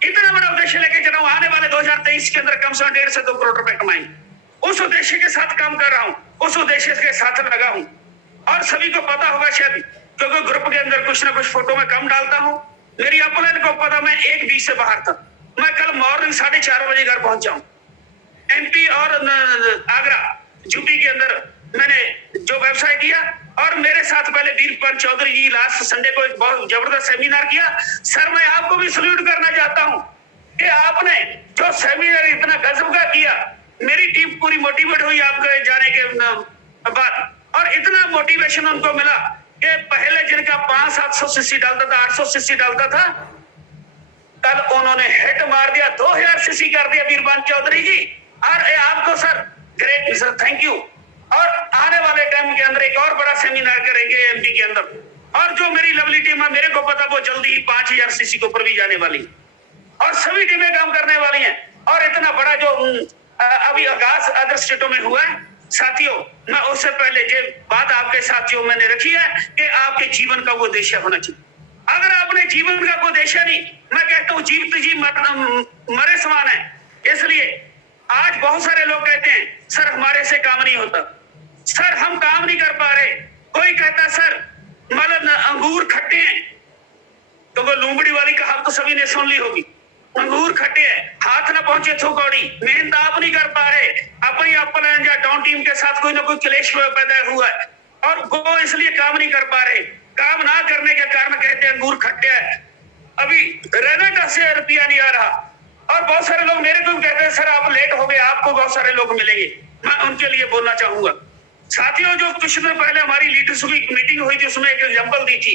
इतना बड़ा उद्देश्य लेके चला हूं, आने वाले 2023 के अंदर कम से कम 1.5 से 2 करोड़ रुपए कमाएंगे। उस उद्देश्य के साथ काम कर रहा हूं, उस उद्देश्य के साथ लगा हूं। और सभी को पता होगा शायद, क्योंकि ग्रुप के अंदर कुछ ना कुछ फोटो में कम डालता हूं। मेरी अपलाइन को पता, मैं 1 वीक से बाहर था। मैं कल मॉर्निंग 4:30 बजे घर पहुंच जाऊं। MP और आगरा यूपी के अंदर मैंने जो व्यवसाय किया, और मेरे साथ पहले वीरपाल चौधरी जी लास्ट संडे को एक बहुत जबरदस्त सेमिनार किया। सर, मैं आपको भी सल्यूट करना चाहता हूं कि आपने जो सेमिनार इतना गजब का किया, मेरी टीम पूरी मोटिवेट हुई आपके जाने के बाद, और इतना मोटिवेशन उनको मिला कि पहले जिनका 500-700 सीसी डालता था, 800 सीसी डालता था, कल उन्होंने हिट मार दिया, 2000 सीसी कर दिया वीरपाल चौधरी जी। और आपको sir great sir, thank you. और आने वाले टाइम के अंदर एक और बड़ा सेमिनार करेंगे MP के अंदर, और जो मेरी लवली टीम है, मेरे को पता वो जल्दी ही 5000 सीसी के ऊपर भी जाने वाली, और सभी टीमें काम करने वाली हैं। और इतना बड़ा जो अभी आगाज अदर स्टेटों में हुआ है साथियों, मैं उससे पहले जो बात आपके साथियों मैंने रखी है कि आपके जीवन का वो उद्देश्य होना चाहिए। अगर आपने जीवन का कोई उद्देश्य नहीं, मैं कहता हूँ जीवित जी मरे समान है। इसलिए आज बहुत सारे लोग कहते हैं सर हमारे से काम नहीं होता, सर हम काम नहीं कर पा रहे। कोई कहता सर मतलब अंगूर खट्टे हैं, तो वो लूमड़ी वाली कहावत तो सभी ने सुन ली होगी, अंगूर खट्टे हैं, हाथ ना पहुंचे थोकौड़ी। मेहनत आप नहीं कर पा रहे, अपनी अपलाइन या डाउन टीम के साथ कोई ना कोई क्लेश पैदा हुआ है, और वो इसलिए काम नहीं कर पा रहे। काम ना करने के कारण कहते हैं अंगूर खट्टे है। अभी रेनेटस से रुपया नहीं आ रहा, और बहुत सारे लोग मेरे को कहते हैं सर आप लेट हो गए, आपको बहुत सारे लोग मिलेंगे। मैं उनके लिए बोलना चाहूंगा। साथियों, जो कुछ दिन पहले हमारी लीडरशिप की मीटिंग हुई थी उसमें एक एग्जाम्पल दी थी,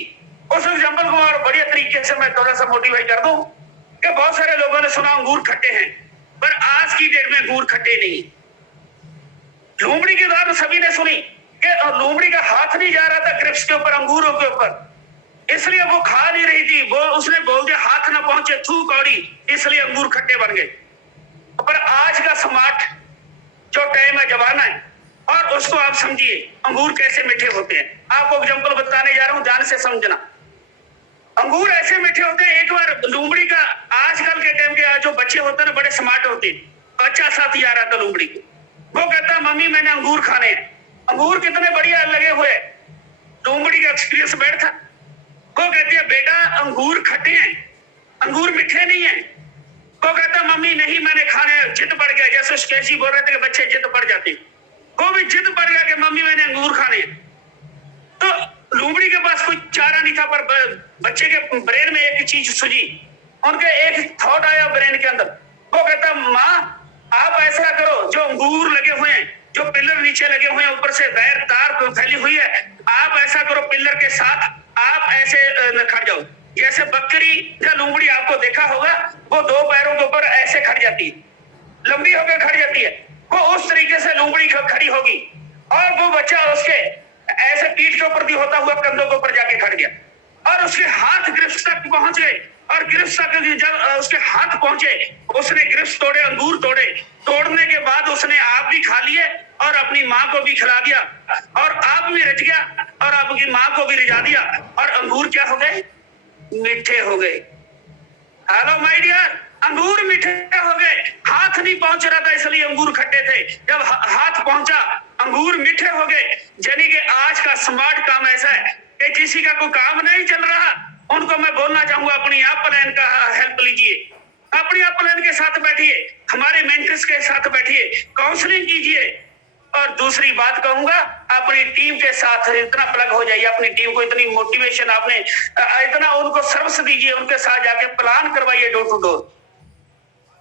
उस एग्जाम्पल को और बढ़िया तरीके से मैं थोड़ा सा मोटिवेट कर दूं कि बहुत सारे लोगों ने सुना अंगूर खट्टे हैं, पर आज की डेट में अंगूर खट्टे नहीं। लोमड़ी की उदाहरण सभी ने सुनी कि लोमड़ी का हाथ नहीं जा रहा था ग्रेप्स के ऊपर, अंगूरों के ऊपर, इसलिए वो खा नहीं रही थी। वो उसने बोल दिया हाथ ना पहुंचे, थू कौड़ी, इसलिए अंगूर खट्टे बन गए। पर आज का स्मार्ट जो टाइम है, जमाना है, और उसको आप समझिए अंगूर कैसे मीठे होते हैं। आपको एग्जांपल बताने जा रहा हूं, ध्यान से समझना। अंगूर ऐसे मीठे होते हैं, एक बार लोमड़ी का, आजकल के टाइम के जो बच्चे होते हैं ना बड़े स्मार्ट होते हैं, बच्चा साथ जा रहा था लोमड़ी को, वो कहता मम्मी मैंने अंगूर खाने हैं। अंगूर कितने बढ़िया लगे हुए, लोमड़ी का एक्सपीरियंस बैठ था। वो कहती है बेटा अंगूर खट्टे हैं, अंगूर मीठे नहीं है। वो कहता मम्मी नहीं मैंने खाने, जिद पड़ गया, जैसे स्टेसी बोल रहे थे कि बच्चे जिद पड़ जाते, वो भी जिद पड़ गया कि मम्मी मैंने अंगूर खाने हैं। तो लोमड़ी के पास कोई चारा नहीं था, पर बच्चे के ब्रेन में एक चीज सूझी, उनके एक थॉट आया ब्रेन के अंदर। वो कहता माँ आप ऐसा करो, जो अंगूर लगे हुए हैं, जो पिलर नीचे लगे हुए हैं, ऊपर से वायर तार फैली हुई है, आप ऐसा करो पिलर के साथ आप ऐसे खड़ जाओ, जैसे बकरी या लोमड़ी आपको देखा होगा, वो दो पैरों के ऊपर ऐसे खड़ जाती है, लंबी होकर खड़ जाती है, वो उस तरीके से लोमड़ी खड़ी होगी, और वो बच्चा उसके ऐसे पीठ के ऊपर भी होता हुआ कंधों के ऊपर जाके खड़ गया, और उसके हाथ ग्रिप्स तक पहुंच गए, और ग्रिप्स तक जब उसके हाथ पहुंचे, उसने ग्रिप्स तोड़े, अंगूर तोड़े, तोड़ने के बाद उसने आप भी खा लिए और अपनी माँ को भी खिला दिया, और आप भी रच गया और आपकी माँ को भी रिझा दिया, और अंगूर क्या हो गए, मीठे हो गए। हेलो माय डियर, अंगूर मीठे हो गए। हाथ नहीं पहुंच रहा था इसलिए अंगूर खट्टे थे, जब हाथ पहुंचा अंगूर मीठे हो गए। यानी कि आज का स्मार्ट काम ऐसा है कि किसी का कोई काम नहीं चल रहा, उनको मैं बोलना चाहूंगा अपनी आप प्लान का हेल्प लीजिए, अपनी आप प्लान के साथ बैठिए, हमारे मेंटर्स के साथ बैठिए, काउंसलिंग कीजिए, और दूसरी बात कहूंगा अपनी टीम के साथ इतना प्लग हो जाइए, अपनी टीम को इतनी मोटिवेशन आपने इतना उनको सर्विस दीजिए, उनके साथ जाके प्लान करवाइए डोर टू डोर,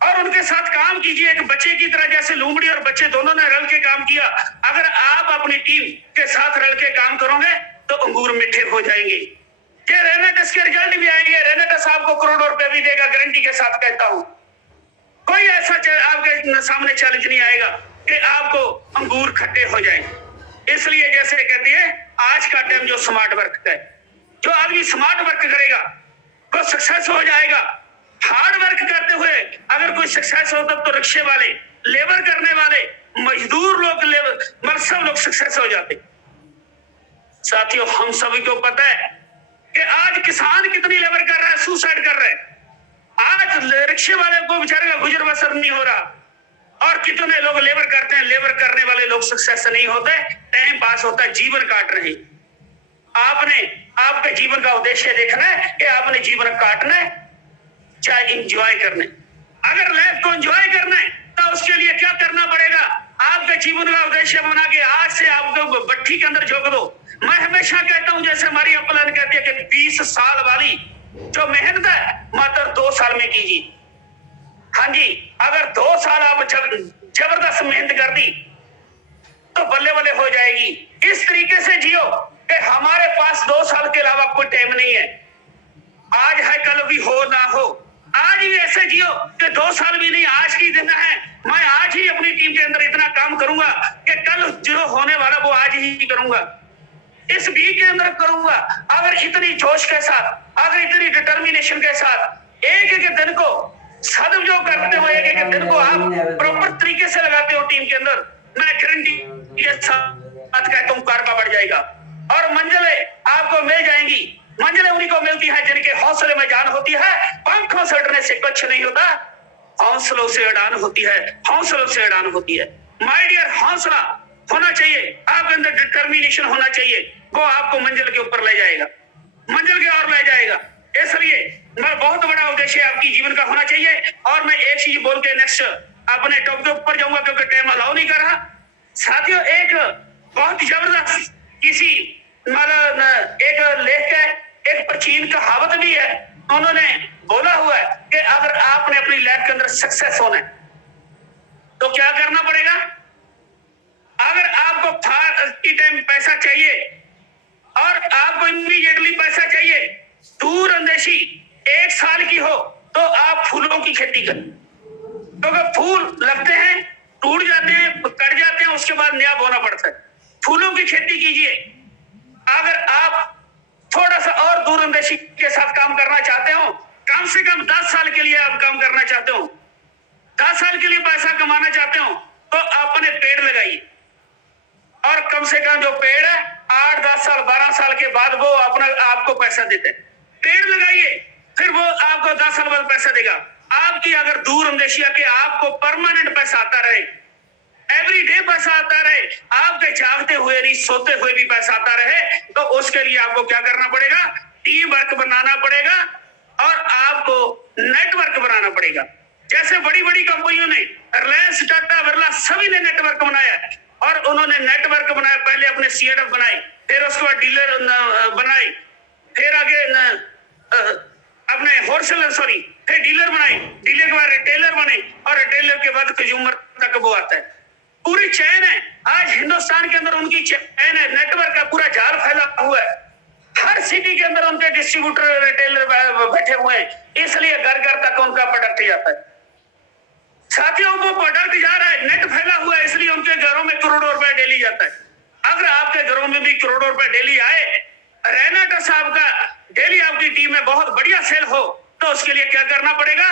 और उनके साथ काम कीजिए एक बच्चे की तरह, जैसे लोमड़ी और बच्चे दोनों ने रल के काम किया। अगर आप अपनी टीम के साथ रल के काम करोगे तो अंगूर मीठे हो जाएंगे। ये रेनेटस के रिजल्ट भी आएंगे, रेनेटस आपको करोड़ों रुपए भी देगा, गारंटी के साथ कहता हूं। कोई ऐसा आपके सामने चैलेंज नहीं आएगा कि आपको अंगूर खट्टे हो जाएंगे। इसलिए जैसे कहते हैं आज का टाइम जो स्मार्ट वर्क है, जो आदमी स्मार्ट वर्क करेगा वो सक्सेस हो जाएगा। हार्ड वर्क करते हुए अगर कोई सक्सेस होता तो रिक्शे वाले, लेबर करने वाले, मजदूर लोग, लेबर सब लोग सक्सेस हो जाते। साथियों हम सभी को पता है कि आज किसान कितनी लेबर कर रहा है, सुसाइड कर रहे हैं। आज रिक्शे वाले को बेचारे का गुजर बसर नहीं हो रहा, और कितने लोग लेबर करते हैं, लेबर करने वाले लोग सक्सेस नहीं होते, टाइम पास होता है, जीवन काट रहे। आपने आपके जीवन का उद्देश्य देखना है कि आपने जीवन काटना है चाहे इंजॉय करना है। अगर लाइफ को इंजॉय करना है तो उसके लिए क्या करना पड़ेगा, आपके जीवन का उद्देश्य बना के आज से आपको भट्टी के अंदर झोंक दो। मैं हमेशा कहता हूं, जैसे हमारी अपलान कहती है कि 20 साल वाली जो मेहनत है मात्र 2 साल में कीजिए। हाँ जी, अगर 2 साल आप जबरदस्त मेहनत कर दी तो बल्ले बल्ले हो जाएगी। इस तरीके से जियो कि हमारे पास 2 साल के अलावा कोई टाइम नहीं है, आज है कल भी हो ना हो। आज ही ऐसे जियो कि 2 साल भी नहीं, आज की दिन है, मैं आज ही अपनी टीम के अंदर इतना काम करूंगा कि कल जो होने वाला वो आज ही करूंगा, इस वीक के अंदर करूंगा। अगर इतनी जोश के साथ, अगर इतनी डिटर्मिनेशन के साथ एक एक दिन को सदुपयोग करते हो, एक एक दिन को आप प्रॉपर तरीके से लगाते हो टीम के अंदर, मैं गारंटी के साथ कहता हूँ कारबा बढ़ जाएगा और मंजिलें आपको मिल जाएंगी। मंजिलें उन्हीं को मिलती है जिनके हौसले में जान होती है। पंखों से उड़ने से कुछ नहीं होता, हौसलों से उड़ान होती है, हौसलों से उड़ान होती है। माय डियर, हौसला होना चाहिए, आपके अंदर डिटर्मिनेशन होना चाहिए, वो आपको मंजिल के ऊपर ले जाएगा, मंजिल के ओर ले जाएगा। इसलिए मैं बहुत बड़ा उद्देश्य आपकी जीवन का होना चाहिए। और मैं एक चीज बोल के नेक्स्ट अपने टॉपिक के ऊपर जाऊंगा क्योंकि टाइम अलाउ नहीं कर रहा। साथियों एक बहुत जबरदस्त किसी एक लेख है, एक प्राचीन कहावत भी है, उन्होंने बोला हुआ है कि अगर आपने अपनी लाइफ के अंदर सक्सेस होना है तो क्या करना पड़ेगा, आपको की टाइम पैसा चाहिए और आपको इमीडिएटली पैसा चाहिए, दूर अंदेशी 1 साल की हो, तो आप फूलों की खेती करें, क्योंकि फूल लगते हैं, टूट जाते हैं, कट जाते हैं, उसके बाद नया बोना पड़ता है। फूलों की खेती कीजिए। अगर आप थोड़ा सा और दूरंदेशी के साथ काम करना चाहते हो, कम से कम 10 साल के लिए आप काम करना चाहते हो, 10 साल के लिए पैसा कमाना चाहते हो, तो अपने पेड़ लगाइए। और कम से कम जो पेड़ है 8, 10 साल, 12 साल के बाद वो अपना आपको पैसा देते हैं। पेड़ लगाइए, फिर वो आपको 10 साल बाद पैसा देगा। आपकी अगर दूरंदेशी के आपको परमानेंट पैसा आता रहे, एवरीडे पैसा आता रहे, आपके जागते हुए नहीं सोते हुए भी पैसा आता रहे, तो उसके लिए आपको क्या करना पड़ेगा? टीम वर्क बनाना पड़ेगा और आपको नेटवर्क बनाना पड़ेगा। जैसे बड़ी बड़ी कंपनियों ने, रिलायंस, टाटा, बिरला, सभी ने नेटवर्क बनाया और उन्होंने नेटवर्क बनाया। पहले अपने सीएडएफ बनाए, फिर उसके बाद डीलर बनाए, फिर आगे अपने होलसेलर फिर डीलर बनाए, डीलर के बाद रिटेलर बने और रिटेलर के बाद कंज्यूमर तक वो आता है। पूरी चैन है। आज हिंदुस्तान के अंदर उनकी चैन है, नेटवर्क का पूरा जाल फैला हुआ है। हर सिटी के अंदर उनके डिस्ट्रीब्यूटर, रिटेलर बैठे हुए हैं, इसलिए घर घर तक उनका प्रोडक्ट जाता है। साथियों, वो प्रोडक्ट जा रहा है, नेट फैला हुआ है, इसलिए उनके घरों में करोड़ों रुपए डेली जाता है। अगर आपके घरों में भी करोड़ों रुपए डेली आए, रैना साहब का डेली आपकी टीम में बहुत बढ़िया सेल हो, तो उसके लिए क्या करना पड़ेगा?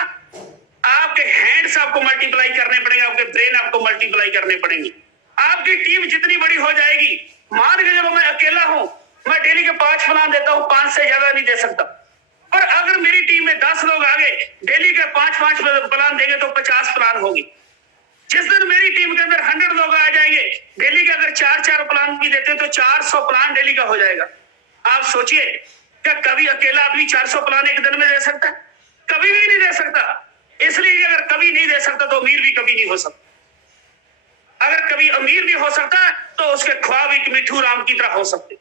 आपके हैंड्स आपको मल्टीप्लाई करने पड़ेंगे, आपके ब्रेन आपको मल्टीप्लाई करने पड़ेंगे। आपकी टीम जितनी बड़ी हो जाएगी, मान के चलो मैं अकेला हूं, मैं डेली के 5 प्लान देता हूं, 5 से ज्यादा नहीं दे सकता। पर अगर मेरी टीम में 10 लोग आ गए, डेली के 5-5 प्लान देंगे तो 50 प्लान होगी। जिस दिन मेरी टीम के अंदर 100 लोग आ जाएंगे, डेली के अगर 4-4 प्लान भी देते तो 400 प्लान डेली का हो जाएगा। आप सोचिए, क्या कभी अकेला आदमी 400 प्लान एक दिन में दे सकता है? कभी भी नहीं दे सकता। इसलिए अगर कभी नहीं दे सकता तो अमीर भी कभी नहीं हो सकता। अगर कभी अमीर नहीं हो सकता तो उसके ख्वाब एक मिठू राम की तरह हो सकते।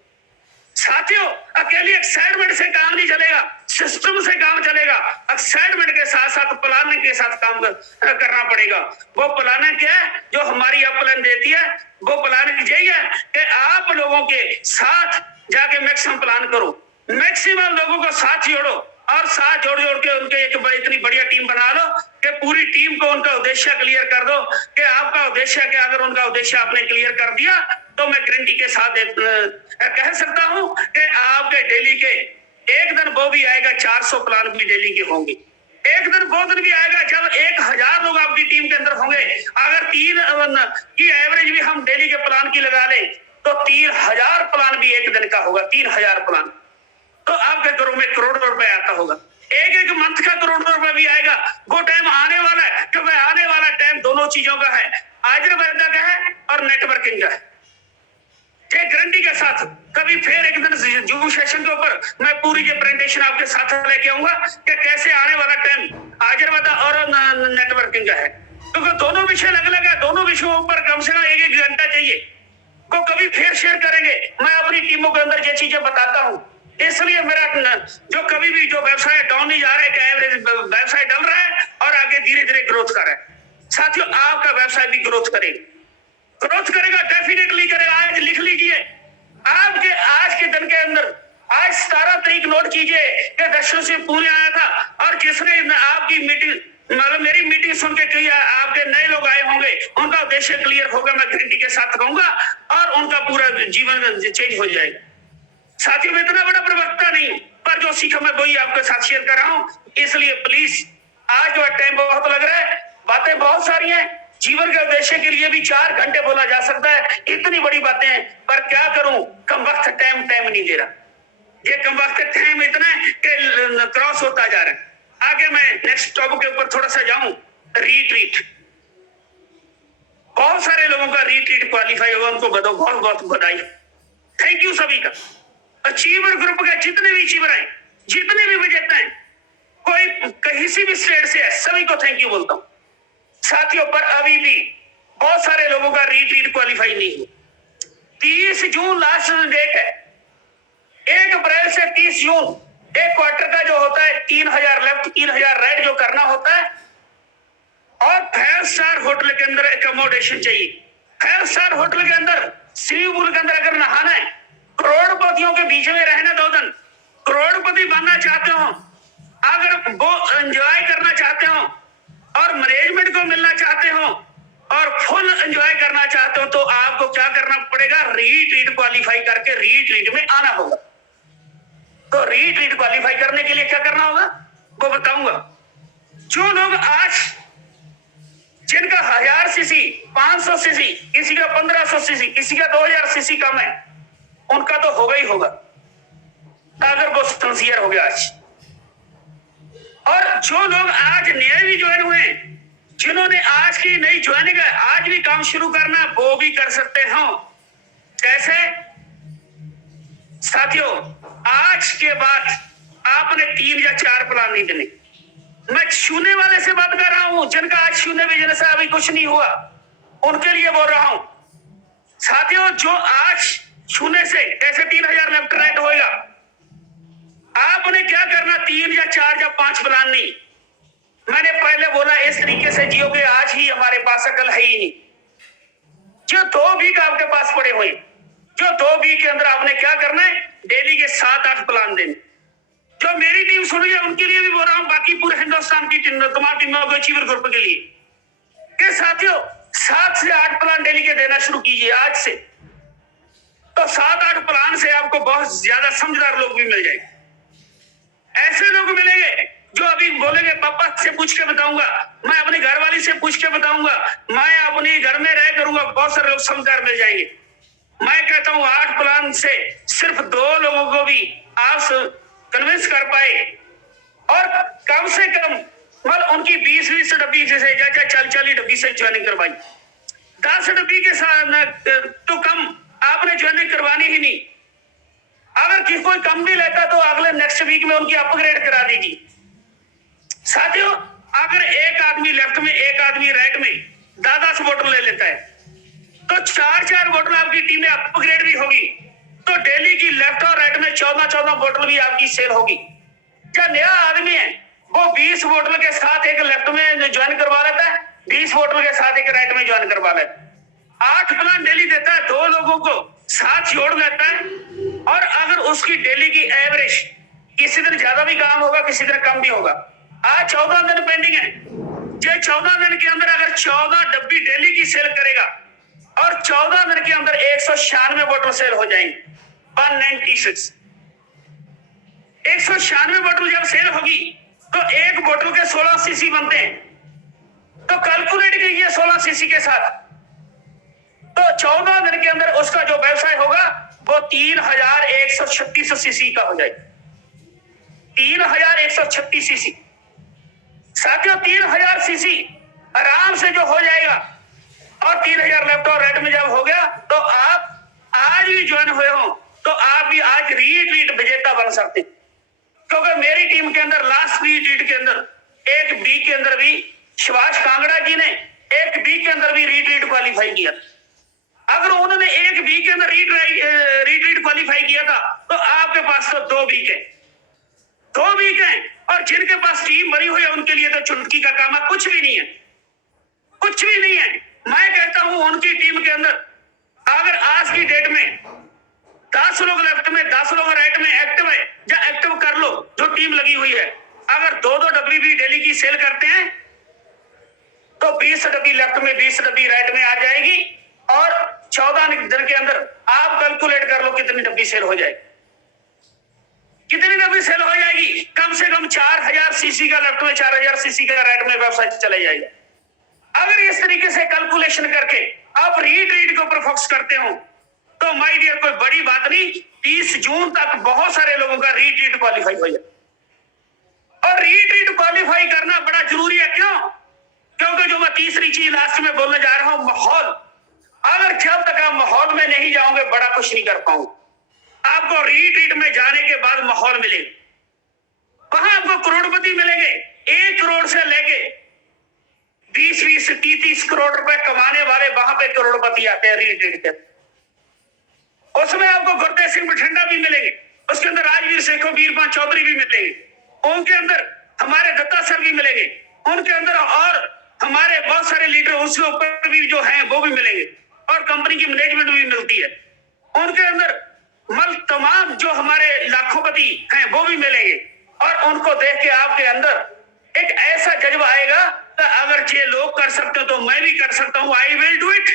साथियों, अकेली एक्साइटमेंट से काम नहीं चलेगा, सिस्टम से काम चलेगा। एक्साइटमेंट के साथ साथ प्लानिंग के साथ काम करना पड़ेगा। वो प्लानिंग क्या है जो हमारी अपलाइन देती है? वो प्लानिंग यही है कि आप लोगों के साथ जाके मैक्सिमम प्लान करो, मैक्सिमम लोगों को साथ जोड़ो और साथ जोड़ जोड़ के उनके एक इतनी बढ़िया टीम बना लो कि पूरी टीम को उनका उद्देश्य क्लियर कर दो कि आपका उद्देश्य क्या। अगर उनका उद्देश्य आपने क्लियर कर दिया तो मैं गारंटी के साथ कह सकता हूं कि आपके डेली के एक दिन वो भी आएगा, 400 प्लान भी डेली के होंगे। एक दिन वो दिन भी आएगा जब 1000 लोग आपकी टीम के अंदर होंगे। अगर 3 की एवरेज भी हम डेली के प्लान की लगा लें तो 3000 प्लान भी एक दिन का होगा। 3000 प्लान तो आपके घरों में करोड़ों रुपए आता होगा। एक मंथ का करोड़ों रुपए भी आएगा। वो टाइम आने वाला है, क्योंकि आने वाला टाइम दोनों चीजों का है, आयुर्वेदा का है और नेटवर्किंग का है। ये गारंटी के साथ कभी फिर एक दिन जूम सेशन के ऊपर मैं पूरी ये प्रेजेंटेशन आपके साथ लेके आऊंगा कि कैसे आने वाला टाइम आयुर्वेदा और नेटवर्किंग का है, क्योंकि दोनों विषय अलग अलग है। दोनों विषयों पर कम से कम 1-1 घंटा चाहिए। वो कभी फिर शेयर करेंगे। मैं अपनी टीमों के अंदर ये चीजें बताता हूँ, इसलिए मेरा जो कभी भी जो व्यवसाय डाउन नहीं जा रहा है, एवरेज व्यवसाय डल रहा है और आगे धीरे धीरे ग्रोथ कर रहा है। साथियों, आपका व्यवसाय भी ग्रोथ करेगा, डेफिनेटली करेगा। आज लिख लीजिए, आपके आज के दिन के अंदर, आज 17 तारीख नोट कीजिए कि दर्शन से पुणे आया था और जिसने आपकी मीटिंग, मतलब मेरी मीटिंग सुन के कही, आपके नए लोग आए होंगे, उनका उद्देश्य क्लियर होगा, मैं गारंटी के साथ कहूंगा, और उनका पूरा जीवन चेंज हो जाएगा। साथियों, मैं इतना बड़ा प्रवक्ता नहीं, पर जो सीखा मैं वही आपके साथ शेयर कर रहा हूं। इसलिए प्लीज, आज जो टाइम बहुत लग रहा है, बातें बहुत सारी हैं, जीवन के उद्देश्य के लिए भी 4 घंटे बोला जा सकता है, इतनी बड़ी बातें, पर क्या करूं, कम वक्त टाइम नहीं दे रहा। ये कम वक्त टाइम इतना है कि क्रॉस होता जा रहा है। आगे मैं नेक्स्ट टॉपिक के ऊपर थोड़ा सा जाऊं। रीट्रीट, बहुत सारे लोगों का रीट्रीट क्वालिफाई होगा, उनको बहुत बहुत बधाई। थैंक यू सभी का। अचीवर ग्रुप के जितने भी अचीवर हैं, जितने भी विजेता हैं, कोई कहीं से भी स्टेट से है, सभी को थैंक यू बोलता हूं। साथियों, पर अभी भी बहुत सारे लोगों का रीट्रीट क्वालिफाई नहीं हुआ। 30 जून लास्ट डेट है। 1 अप्रैल से 30 जून एक क्वार्टर का जो होता है, 3000 लेफ्ट 3000 राइट जो करना होता है, और 5 स्टार होटल के अंदर एकोमोडेशन चाहिए। 5 स्टार होटल के अंदर स्विमिंग के अंदर अगर नहाना है, करोड़पतियों के बीच में रहना 2 दिन, करोड़पति बनना चाहते हो, अगर वो एंजॉय करना चाहते हो और मैनेजमेंट को मिलना चाहते हो और फुल एंजॉय करना चाहते हो, तो आपको क्या करना पड़ेगा? रीट्रीट क्वालिफाई करके रीट्रीट में आना होगा। तो रीट्रीट क्वालिफाई करने के लिए क्या करना होगा वो बताऊंगा। जो लोग आज जिनका 1000 सीसी, 500 सीसी, किसी का 1500 सीसी, किसी का 2000 सीसी कम है, उनका तो होगा ही होगा अगर वो सिंसियर हो गया आज। और जो लोग आज नए भी ज्वाइन हुए, जिन्होंने आज की नई ज्वाइनिंग है, आज भी काम शुरू करना, वो भी कर सकते हो। कैसे? साथियों, आज के बाद आपने 3 या 4 प्लान नहीं देने। मैं छूने वाले से बात कर रहा हूं, जिनका आज छूने बिजनेस है, अभी कुछ नहीं हुआ, उनके लिए बोल रहा हूं। साथियों, जो आज छूने से कैसे 3000 लेफ्ट राइट होएगा, आपने क्या करना? 3 या 4 या 5 प्लान नहीं। मैंने पहले बोला इस तरीके से जियोगे, आज ही हमारे पास अकल है ही नहीं। जो 2 वीक आपके पास पड़े हुए, जो 2 वीक के अंदर आपने क्या करना है? डेली के 7-8 प्लान देने। जो मेरी टीम सुन रही है उनके लिए भी बोल रहा हूं, बाकी पूरे हिंदुस्तान की टीम, तमाम टीमों को, अचीवर ग्रुप के लिए कि साथियों 7 से 8 प्लान डेली के देना शुरू कीजिए आज से। तो 7-8 प्लान से आपको बहुत ज्यादा समझदार लोग भी मिल जाएंगे। ऐसे लोग मिलेंगे जो अभी बोलेंगे पापा से पूछ के बताऊंगा, मैं अपनी घरवाली से पूछ के बताऊंगा, मैं अपनी घर में रह करूंगा। बहुत सारे लोग समझदार मिल जाएंगे। मैं कहता हूं 8 प्लान से सिर्फ 2 लोगों को भी आप कन्विंस कर पाए और कम से कम मतलब उनकी 20-20 डब्बी से चल डब्बी से ज्वाइनिंग करवाई। 10 डब्बी के साथ तो कम आपने ज्वाइनिंग करवानी ही नहीं। अगर किसी कोई कम भी लेता तो अगले नेक्स्ट वीक में उनकी अपग्रेड करा दीजिए। साथियों, अगर एक आदमी लेफ्ट में, एक आदमी राइट में 10-10 बोतल ले लेता है, तो 4-4 बोतल आपकी टीम में अपग्रेड भी होगी। तो डेली की लेफ्ट और राइट में 14-14 बोतल भी आपकी सेल होगी। क्या नया आदमी है वो 20 बोतल के साथ एक लेफ्ट में ज्वाइन करवा लेता है, 20 बोतल के साथ एक राइट में ज्वाइन करवा लेता है। 8 प्लान डेली देता है, 2 लोगों को साथ जोड़ लेता है। और अगर उसकी डेली की एवरेज, किसी दिन ज्यादा भी काम होगा, किसी दिन कम भी होगा। आज 14 दिन पेंडिंग है, जो 14 दिन के अंदर अगर 14 डब्बी डेली की सेल करेगा और 14 दिन के अंदर 196 बोतल सेल हो जाएंगे। 196 196 बोतल जब सेल होगी तो एक बोतल के 16 सीसी बनते हैं। तो कैलकुलेट कीजिए 16 सीसी के साथ, तो 14 दिन के अंदर उसका जो व्यवसाय होगा वो 3136 सीसी का हो जाएगा। 3136 सीसी। साथियों, 3000 सीसी आराम से जो हो जाएगा और 3000 लेफ्ट और राइट में जब हो गया तो आप आज भी ज्वाइन हुए हो तो आप भी आज रीट्रीट विजेता बन सकते। क्योंकि मेरी टीम के अंदर लास्ट रीट्रीट के अंदर एक वीक के अंदर भी सुभाष कांगड़ा जी ने एक वीक के अंदर भी रीट्रीट क्वालिफाई किया। अगर उन्होंने एक वीक के अंदर रीट्रीट क्वालिफाई किया था तो आपके पास तो 2 वीक है, 2 वीक है। और जिनके पास टीम बनी हुई है उनके लिए तो चुटकी का काम है, कुछ भी नहीं है, कुछ भी नहीं है। मैं कहता हूं उनकी टीम के अंदर अगर आज की डेट में 10 लोग लेफ्ट में, 10 लोग राइट में एक्टिव है, या एक्टिव कर लो जो टीम लगी हुई है। अगर 2-2 डब्बी भी डेली की सेल करते हैं तो 20 डब्बी लेफ्ट में, 20 डब्बी राइट में आ जाएगी। और 14 दिन के अंदर आप कैलकुलेट कर लो कितनी डब्बी सेल हो जाएगी, कितनी डब्बी सेल हो जाएगी। कम से कम 4000 सीसी का लेफ्ट में, 4000 सीसी का राइट में व्यवसाय चले जाएगा। अगर इस तरीके से कैलकुलेशन करके आप रीट्रीट के ऊपर फोकस करते हो तो माय डियर कोई बड़ी बात नहीं, 30 जून तक बहुत सारे लोगों का रीट्रीट क्वालिफाई हो जाए। और रीट्रीट क्वालिफाई करना बड़ा जरूरी है। क्यों? क्योंकि जो मैं तीसरी चीज लास्ट में बोलने जा रहा हूं, माहौल। अगर जब तक आप माहौल में नहीं जाओगे बड़ा कुछ नहीं कर पाऊंगा। आपको रीट्रीट में जाने के बाद माहौल मिलेगा, वहां आपको करोड़पति मिलेंगे। 1 करोड़ से लेके 20-20, 30-30 करोड़ रुपए कमाने वाले वहां पे करोड़पति आते हैं रीट्रीट के। उसमें आपको गुरतेज सिंह बठिंडा भी मिलेंगे, उसके अंदर राजवीर शेखो, वीरपाल चौधरी भी मिलेंगे, उनके अंदर हमारे दत्ता सर भी मिलेंगे, उनके अंदर और हमारे बहुत सारे लीडर उसके ऊपर भी जो हैं वो भी मिलेंगे। और कंपनी की मैनेजमेंट भी मिलती है। उनके अंदर तमाम जो हमारे लाखोंपति हैं वो भी मिलेंगे और उनको देख के आपके अंदर एक ऐसा जज्बा आएगा कि अगर ये लोग कर सकते हो तो मैं भी कर सकता हूं, आई विल डू इट।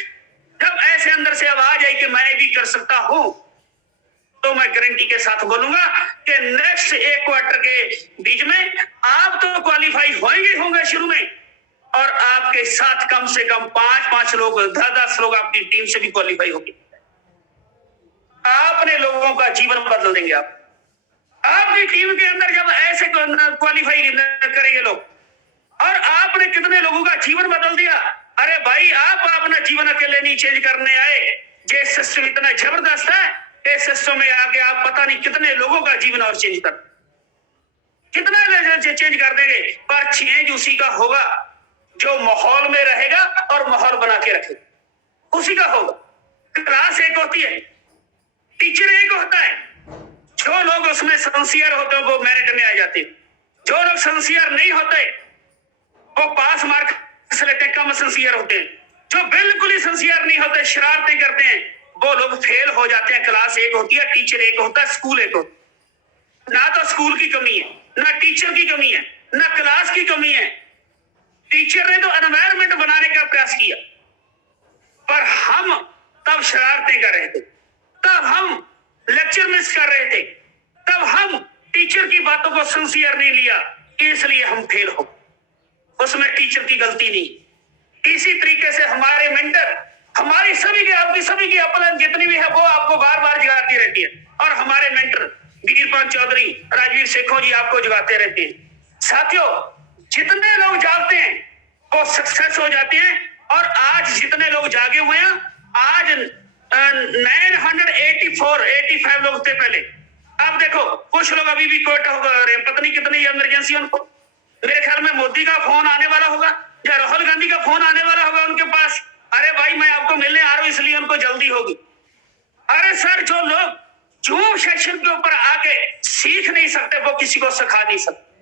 जब ऐसे अंदर से आवाज आई कि मैं भी कर सकता हूं, तो मैं गारंटी के साथ बोलूंगा कि नेक्स्ट 1 क्वार्टर के बीच में आप तो क्वालिफाई होंगे शुरू में, और आपके साथ कम से कम 5-5 लोग, 10-10 लोग आपकी टीम से भी क्वालिफाई होंगे। आपने लोगों का जीवन बदल देंगे। आप आपकी टीम के अंदर जब ऐसे क्वालिफाई करेंगे लोग, और आपने कितने लोगों का जीवन बदल दिया। अरे भाई, आप अपना जीवन अकेले नहीं चेंज करने आए, ये सिस्टम इतना जबरदस्त है, इस सिस्टम में आके आप पता नहीं कितने लोगों का जीवन और चेंज कर देंगे। पर चेंज उसी का होगा जो माहौल में रहेगा और माहौल बना के रखे, उसी का होगा। क्लास एक होती है, टीचर एक होता है। जो लोग उसमें सिंसियर होते हैं वो मेरिट में आ जाते हैं, जो लोग सिंसियर नहीं होते वो पास मार्क लेते, कम सिंसियर होते हैं। जो बिल्कुल ही सिंसियर नहीं होते, शरारतें करते हैं, वो लोग फेल हो जाते हैं। क्लास एक होती है, टीचर एक होता है, स्कूल एक होता है। ना तो स्कूल की कमी है, ना टीचर की कमी है, ना क्लास की कमी है। टीचर ने तो एनवायरनमेंट बनाने का प्रयास किया, पर हम तब शरारतें कर रहे थे, तब हम लेक्चर मिस कर रहे थे, तब हम टीचर की बातों को सिंसियर नहीं लिया, इसलिए हम फेल हो। उसमें टीचर की गलती नहीं। इसी तरीके से हमारे मेंटर, हमारी सभी की, आपकी सभी की अपलाइन जितनी भी है वो आपको बार बार जगाती रहती है, और हमारे मेंटर वीरपाल चौधरी, राजवीर शेखों जी आपको जगाते रहते हैं। साथियों, जितने लोग जागते हैं वो सक्सेस हो जाते हैं। और आज जितने लोग जागे हुए हैं, आज 985 लोग थे पहले। अब देखो, कुछ लोग अभी भी कोटा हो रहे हैं, पता नहीं कितनी इमरजेंसी उनको। मेरे ख्याल में मोदी का फोन आने वाला होगा या राहुल गांधी का फोन आने वाला होगा उनके पास। अरे भाई, मैं आपको मिलने आ रहा हूं, इसलिए उनको जल्दी होगी। अरे सर, जो लोग जूम सेशन के ऊपर आके सीख नहीं सकते वो किसी को सिखा नहीं सकते।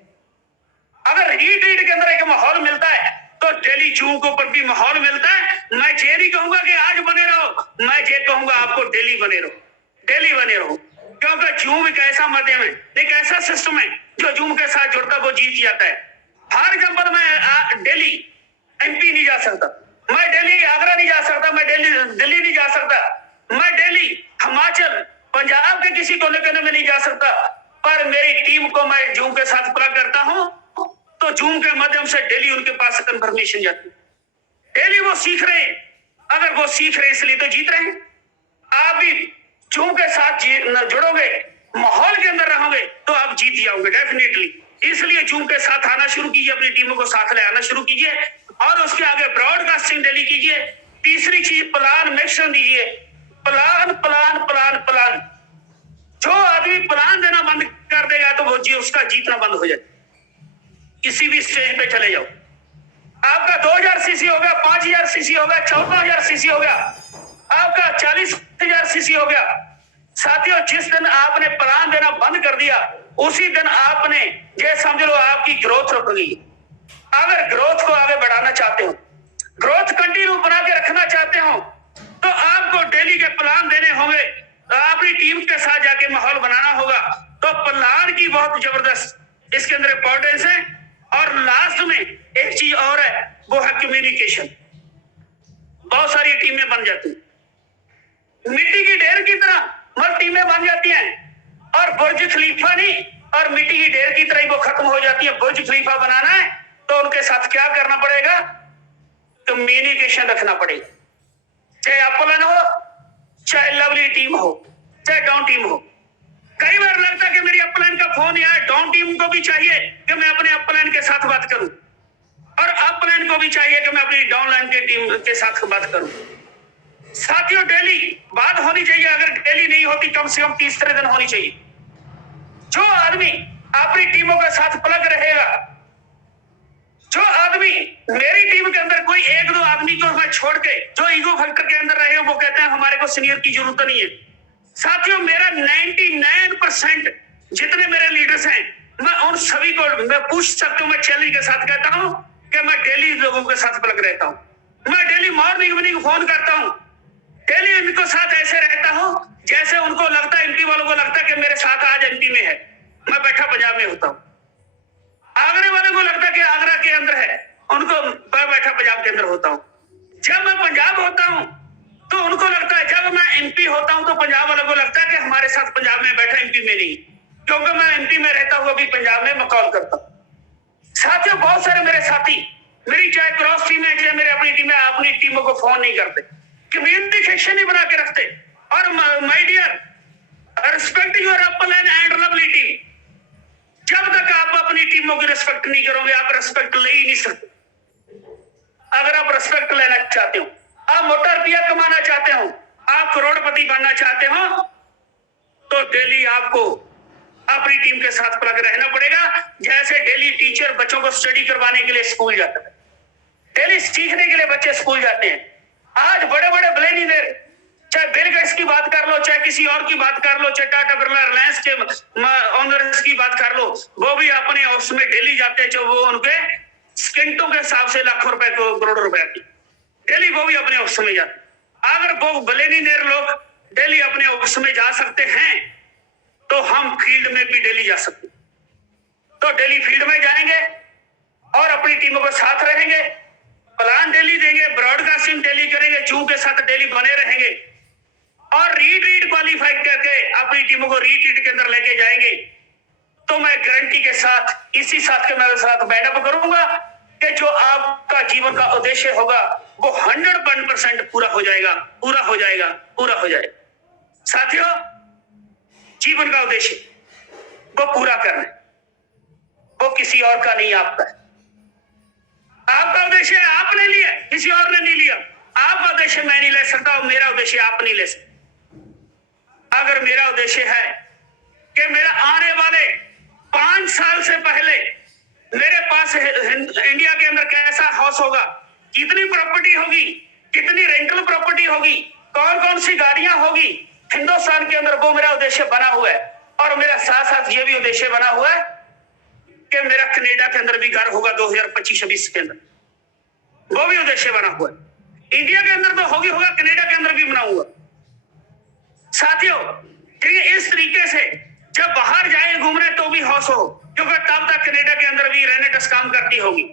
अगर रीड के अंदर एक माहौल मिलता है तो डेली जूम के ऊपर भी माहौल मिलता है। मैं ये नहीं कहूंगा कि आज बने रहो, मैं ये कहूंगा आपको डेली बने रहो, डेली बने रहो। क्योंकि जूम एक ऐसा माध्यम है, एक ऐसा सिस्टम है जो जूम के साथ जुड़ता वो जीत जाता है। फॉर एग्जाम्पल, मैं डेली एमपी नहीं जा सकता, मैं डेली आगरा नहीं जा सकता, मैं डेली दिल्ली नहीं जा सकता, मैं डेली हिमाचल पंजाब के किसी कोने कोने में नहीं जा सकता। पर मेरी टीम को मैं जूम के साथ प्लग करता हूं तो जूम के माध्यम से डेली उनके पास कंफर्मेशन जाती है। डेली वो सीख रहे हैं। अगर वो सीख रहे इसलिए तो जीत रहे हैं। आप भी जूम के साथ जुड़ोगे, माहौल के अंदर रहोगे तो आप जीत जाओगे डेफिनेटली। इसलिए जूम के साथ आना शुरू कीजिए, अपनी टीमों को साथ ले आना शुरू कीजिए, और उसके आगे ब्रॉडकास्टिंग डेली कीजिए। तीसरी चीज, प्लान मिक्सन दीजिए। Plan plan plan plan. जो आदमी प्लान देना बंद कर देगा तो वो उसका जीतना बंद हो जाए। किसी भी स्टेज पे चले जाओ, आपका 2000 सीसी हो गया, 5000 सीसी हो गया, 14000 सीसी हो गया, आपका 40000 सीसी हो गया। साथियों, जिस दिन आपने प्लान देना बंद कर दिया उसी दिन आपने, ये समझ लो, आपकी ग्रोथ रुक गई। अगर ग्रोथ को आगे बढ़ाना चाहते हो, ग्रोथ कंटिन्यू बना के रखना चाहते हो, तो आपको डेली के प्लान देने होंगे, तो अपनी टीम के साथ जाके माहौल बनाना होगा। तो प्लान की बहुत जबरदस्त इसके अंदर इंपॉर्टेंस है। और लास्ट में एक चीज और है, वो है कम्युनिकेशन। बहुत सारी टीमें बन जाती हैं, मिट्टी की ढेर की तरह मगर टीमें बन जाती हैं, और बुर्ज खलीफा नहीं, और मिट्टी की ढेर की तरह ही वो खत्म हो जाती है। बुर्ज खलीफा बनाना है तो उनके साथ क्या करना पड़ेगा? कम्युनिकेशन रखना पड़ेगा। चाहे अपलाइन हो, चाहे लवली टीम हो, चाहे डाउन टीम हो। कई बार लगता है कि मेरी अपलाइन का फोन या डाउन टीम को भी चाहिए कि मैं अपने अपलाइन के साथ बात करूं, और अपलाइन को भी चाहिए कि मैं अपनी डाउनलाइन के टीम के साथ बात करूं। साथियों, डेली बात होनी चाहिए। अगर डेली नहीं होती, कम से कम तीसरे दिन होनी चाहिए। जो आदमी अपनी टीमों के साथ प्लग रहेगा, जो आदमी मेरी टीम के अंदर कोई 1-2 आदमी को मैं छोड़ के जो ईगो फैक्टर के अंदर रहे, वो कहते हैं हमारे को सीनियर की जरूरत नहीं है। साथियों, मेरा 99% जितने मेरे लीडर्स हैं, मैं उन सभी को, मैं पूछ सकता हूं, मैं चैलेंज के साथ कहता हूं कि मैं डेली लोगों के साथ प्लग रहता हूं। मैं डेली मॉर्निंग इवनिंग फोन करता हूं, डेली इनको साथ ऐसे रहता हूं जैसे उनको लगता है, एमपी वालों को लगता है कि मेरे साथ आज एमपी में है, मैं बैठा पंजाब में होता हूं। आगरे वालों को लगता है कि आगरा के अंदर है, उनको मैं बैठा पंजाब के अंदर होता हूं। जब मैं पंजाब होता हूं तो उनको लगता है, जब मैं एमपी होता हूं तो पंजाब वालों को लगता है कि हमारे साथ पंजाब में बैठा, एमपी में नहीं, क्योंकि मैं एमपी में रहता हूं, अभी पंजाब में मैं कॉल करता हूं। साथियों, बहुत सारे मेरे साथी मेरी चाहे क्रॉस टीम है, चाहे मेरे अपनी टीम है, अपनी टीमों को फोन नहीं करते, कम्युनिकेशन नहीं बना के रखते। और माय डियर, रिस्पेक्ट योर अपल एंड लवली टीम, जब तक आप अपनी टीमों की रिस्पेक्ट नहीं करोगे, आप रिस्पेक्ट ले ही नहीं सकते। अगर आप रिस्पेक्ट लेना चाहते हो, आप मोटा रुपया कमाना चाहते हो, आप करोड़पति बनना चाहते हो, तो डेली आपको अपनी टीम के साथ प्लग रहना पड़ेगा। जैसे डेली टीचर बच्चों को स्टडी करवाने के लिए स्कूल जाता है, डेली सीखने के लिए बच्चे स्कूल जाते हैं। आज बड़े बड़े बिलियनियर, चाहे बिल गेट्स की बात कर लो, चाहे किसी और की बात कर लो, चाहे टाटा बिरला रिलायंस के ओनर्स की बात कर लो, वो भी अपने ऑफिस में डेली जाते हैं, जो वो उनके स्किंटों के हिसाब से लाखों रुपए को, करोड़ों रुपए की डेली वो भी अपने ऑफिस में जाते। अगर वो बिलियनियर लोग डेली अपने ऑफिस में जा सकते हैं तो हम फील्ड में भी डेली जा सकते। तो डेली फील्ड में जाएंगे और अपनी टीमों के साथ रहेंगे, प्लान डेली देंगे, ब्रॉडकास्टिंग डेली करेंगे, जू के साथ डेली बने रहेंगे और रीट्रीट क्वालिफाई करके अपनी टीमों को रीट्रीट के अंदर लेके जाएंगे। तो मैं गारंटी के साथ, इसी साथ के मेरे साथ बैठअप करूंगा कि जो आपका जीवन का उद्देश्य होगा वो 100% पूरा हो जाएगा, पूरा हो जाएगा, पूरा हो जाएगा। साथियों, जीवन का उद्देश्य वो पूरा करना है, वो किसी और का नहीं, आपका है। आपका उद्देश्य आपने लिया, किसी और ने नहीं लिया। आपका उद्देश्य मैं नहीं ले सकता और मेरा उद्देश्य आप नहीं ले सकते। अगर मेरा उद्देश्य है कि मेरा आने वाले 5 साल से पहले मेरे पास इंडिया के अंदर कैसा हाउस होगा, कितनी प्रॉपर्टी होगी, कितनी रेंटल प्रॉपर्टी होगी, कौन कौन सी गाड़ियां होगी हिंदुस्तान के अंदर, वो मेरा उद्देश्य बना हुआ है। और मेरा साथ साथ ये भी उद्देश्य बना हुआ है कि मेरा कनाडा के अंदर भी घर होगा 2025-26 के अंदर, वो भी उद्देश्य बना हुआ है। इंडिया के अंदर तो होगी, होगा, कनाडा के अंदर भी बना हुआ। साथियों, इस तरीके से जब बाहर जाए घूमने तो भी हौस हो, क्योंकि तब तक कनाडा के अंदर भी रेनेटस काम करती होगी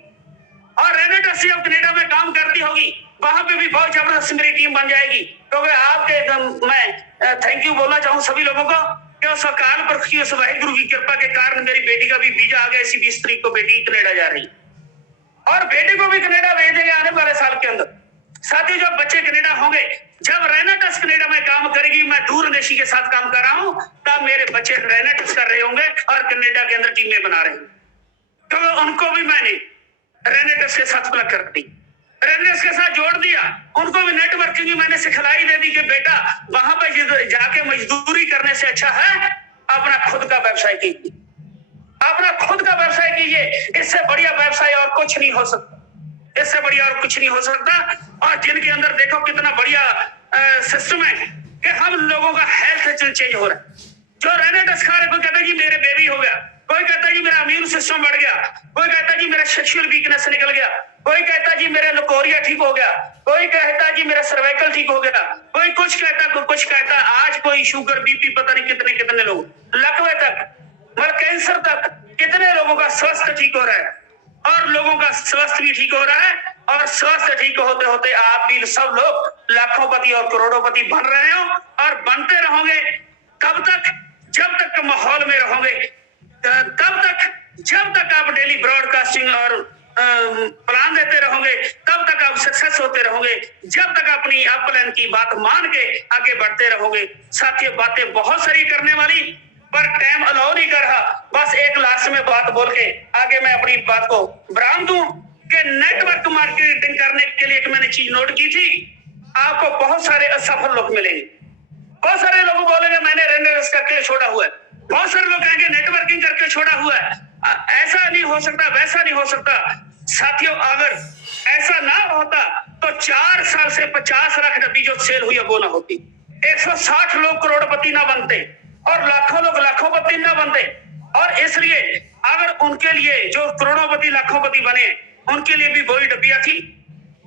और रेनेटस जब कनाडा में काम करती होगी वहां पे भी बहुत जबरदस्त मेरी टीम बन जाएगी। क्योंकि आपके मैं थैंक यू बोलना चाहूँ सभी लोगों को कि उस अकाल पुरख की, उस वाहिगुरु की कृपा के कारण मेरी बेटी का भी वीजा आ गया। इसी 20 तारीख को बेटी कनाडा जा रही और बेटे को भी कनाडा भेजेंगे आने वाले साल के अंदर। साथ ही जब बच्चे कनाडा होंगे, जब रेनेटस कनाडा में काम करेगी, मैं दूरंदेशी के साथ काम कर रहा हूं, तब मेरे बच्चे रेनेटस कर रहे होंगे और कनाडा के अंदर टीमें बना रहे होंगे। क्योंकि उनको भी मैंने रेनेटस के साथ प्लग कर दी, रेनेटस के साथ जोड़ दिया। उनको भी नेटवर्किंग मैंने सिखलाई दे दी कि बेटा वहां पर जाके मजदूरी करने से अच्छा है अपना खुद का व्यवसाय कीजिए, अपना खुद का व्यवसाय कीजिए। इससे बढ़िया व्यवसाय और कुछ नहीं हो सकता, इससे बढ़िया और कुछ नहीं हो सकता। और जिनके अंदर देखो कितना बढ़िया सिस्टम है कि हम लोगों का हेल्थ चेंज हो रहा है। जो रेनेटस खा रहे, कोई कहता है जी मेरे बेबी हो गया, कोई कहता है जी मेरा इम्यून सिस्टम बढ़ गया, कोई कहता है जी मेरा सेक्सुअल वीकनेस निकल गया, कोई कहता है जी मेरा लकोरिया ठीक हो गया, कोई कहता है जी मेरा सर्वाइकल ठीक हो गया, कोई कुछ कहता, कोई कुछ कहता। आज कोई शुगर बीपी पता नहीं कितने कितने लोग, लकवे तक, मतलब कैंसर तक, कितने लोगों का स्वास्थ्य ठीक हो रहा है और लोगों का स्वास्थ्य भी ठीक हो रहा है। और स्वास्थ्य ठीक होते होते आप भी सब लोग लाखोंपति और करोड़ोंपति बन रहे हो और बनते रहोगे। कब तक? जब तक माहौल में रहोगे, तब तक, जब तक आप डेली ब्रॉडकास्टिंग और प्लान देते रहोगे, तब तक आप सक्सेस होते रहोगे। जब तक अपनी अपलाइन की बात मान के आगे बढ़ते रहोगे। साथियों, बातें बहुत सारी करने वाली, पर टाइम अलाउ नहीं कर रहा। बस एक लास्ट में बात बोल के आगे मैं अपनी बात को विराम दूं कि नेटवर्क मार्केटिंग करने के लिए एक मैंने चीज नोट की थी, आपको बहुत सारे असफल लोग मिलेंगे। बहुत सारे लोग बोलेंगे मैंने रेनेटस करके छोड़ा हुआ है, बहुत सारे लोग कहेंगे नेटवर्किंग करके छोड़ा हुआ है, ऐसा नहीं हो सकता, वैसा नहीं हो सकता। साथियों, अगर ऐसा ना होता तो 4 साल से 50 लाख डब्बी जो सेल हुई है वो ना होती, 160 लोग करोड़पति ना बनते और लाखों लोग लाखोंपति ना बनते। और इसलिए अगर उनके लिए जो करोड़ोंपति लाखोंपति बने, उनके लिए भी वही डब्बियां थी,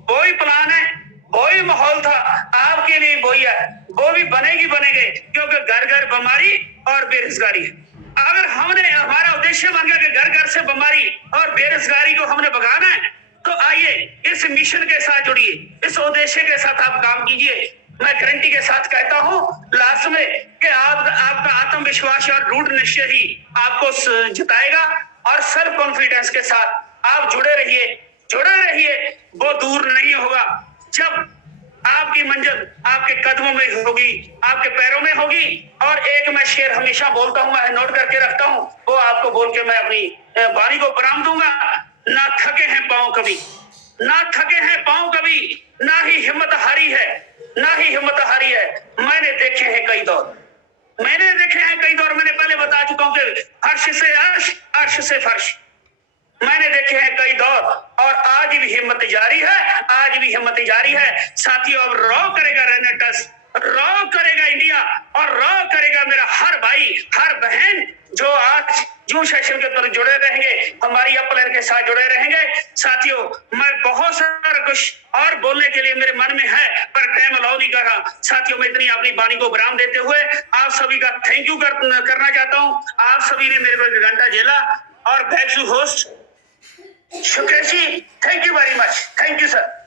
वही प्लान है, वही माहौल था आपके लिए, वही है, वो भी बनेगी, क्योंकि घर घर बीमारी और बेरोजगारी है। अगर हमने, हमारा उद्देश्य बन गया कि घर घर से बीमारी और बेरोजगारी को हमने भगाना है, तो आइए इस मिशन के साथ जुड़िए, इस उद्देश्य के साथ आप काम कीजिए। मैं गारंटी के साथ कहता हूं लास्ट में कि आपका आत्मविश्वास और दृढ़ निश्चय ही आपको जिताएगा, और सेल्फ कॉन्फिडेंस के साथ आप जुड़े रहिए, वो दूर नहीं होगा। जब आपकी मंजिल आपके कदमों में होगी, आपके पैरों में होगी। और एक मैं शेर हमेशा बोलता हूं, मैं नोट करके रखता हूं, वो आपको बोल के मैं अपनी वाणी को विराम दूंगा। ना थके हैं पांव कभी, ना थके हैं पांव कभी, ना ही हिम्मत हारी है, ना ही हिम्मत हारी है। मैंने देखे हैं कई दौर, मैंने पहले बता चुका हूं कि फर्श से अर्श, अर्श से फर्श, मैंने देखे हैं कई दौर, और आज भी हिम्मत जारी है, साथियों। अब रॉ करेगा रेनेटस, रॉ करेगा इंडिया, और रॉ करेगा मेरा हर भाई, हर बहन जो आज जून सेशन के तरफ जुड़े रहेंगे, हमारी अपलैन के साथ जुड़े रहेंगे। साथियों, मैं बहुत सारा कुछ और बोलने के लिए मेरे मन में है, पर टाइम अलाउ नहीं कर रहा। साथियों, मैं इतनी अपनी वाणी को विराम देते हुए आप सभी का थैंक यू करना चाहता हूं। आप सभी ने मेरे को घंटा झेला, और back to host Sukesh ji, thank you very much, thank you sir.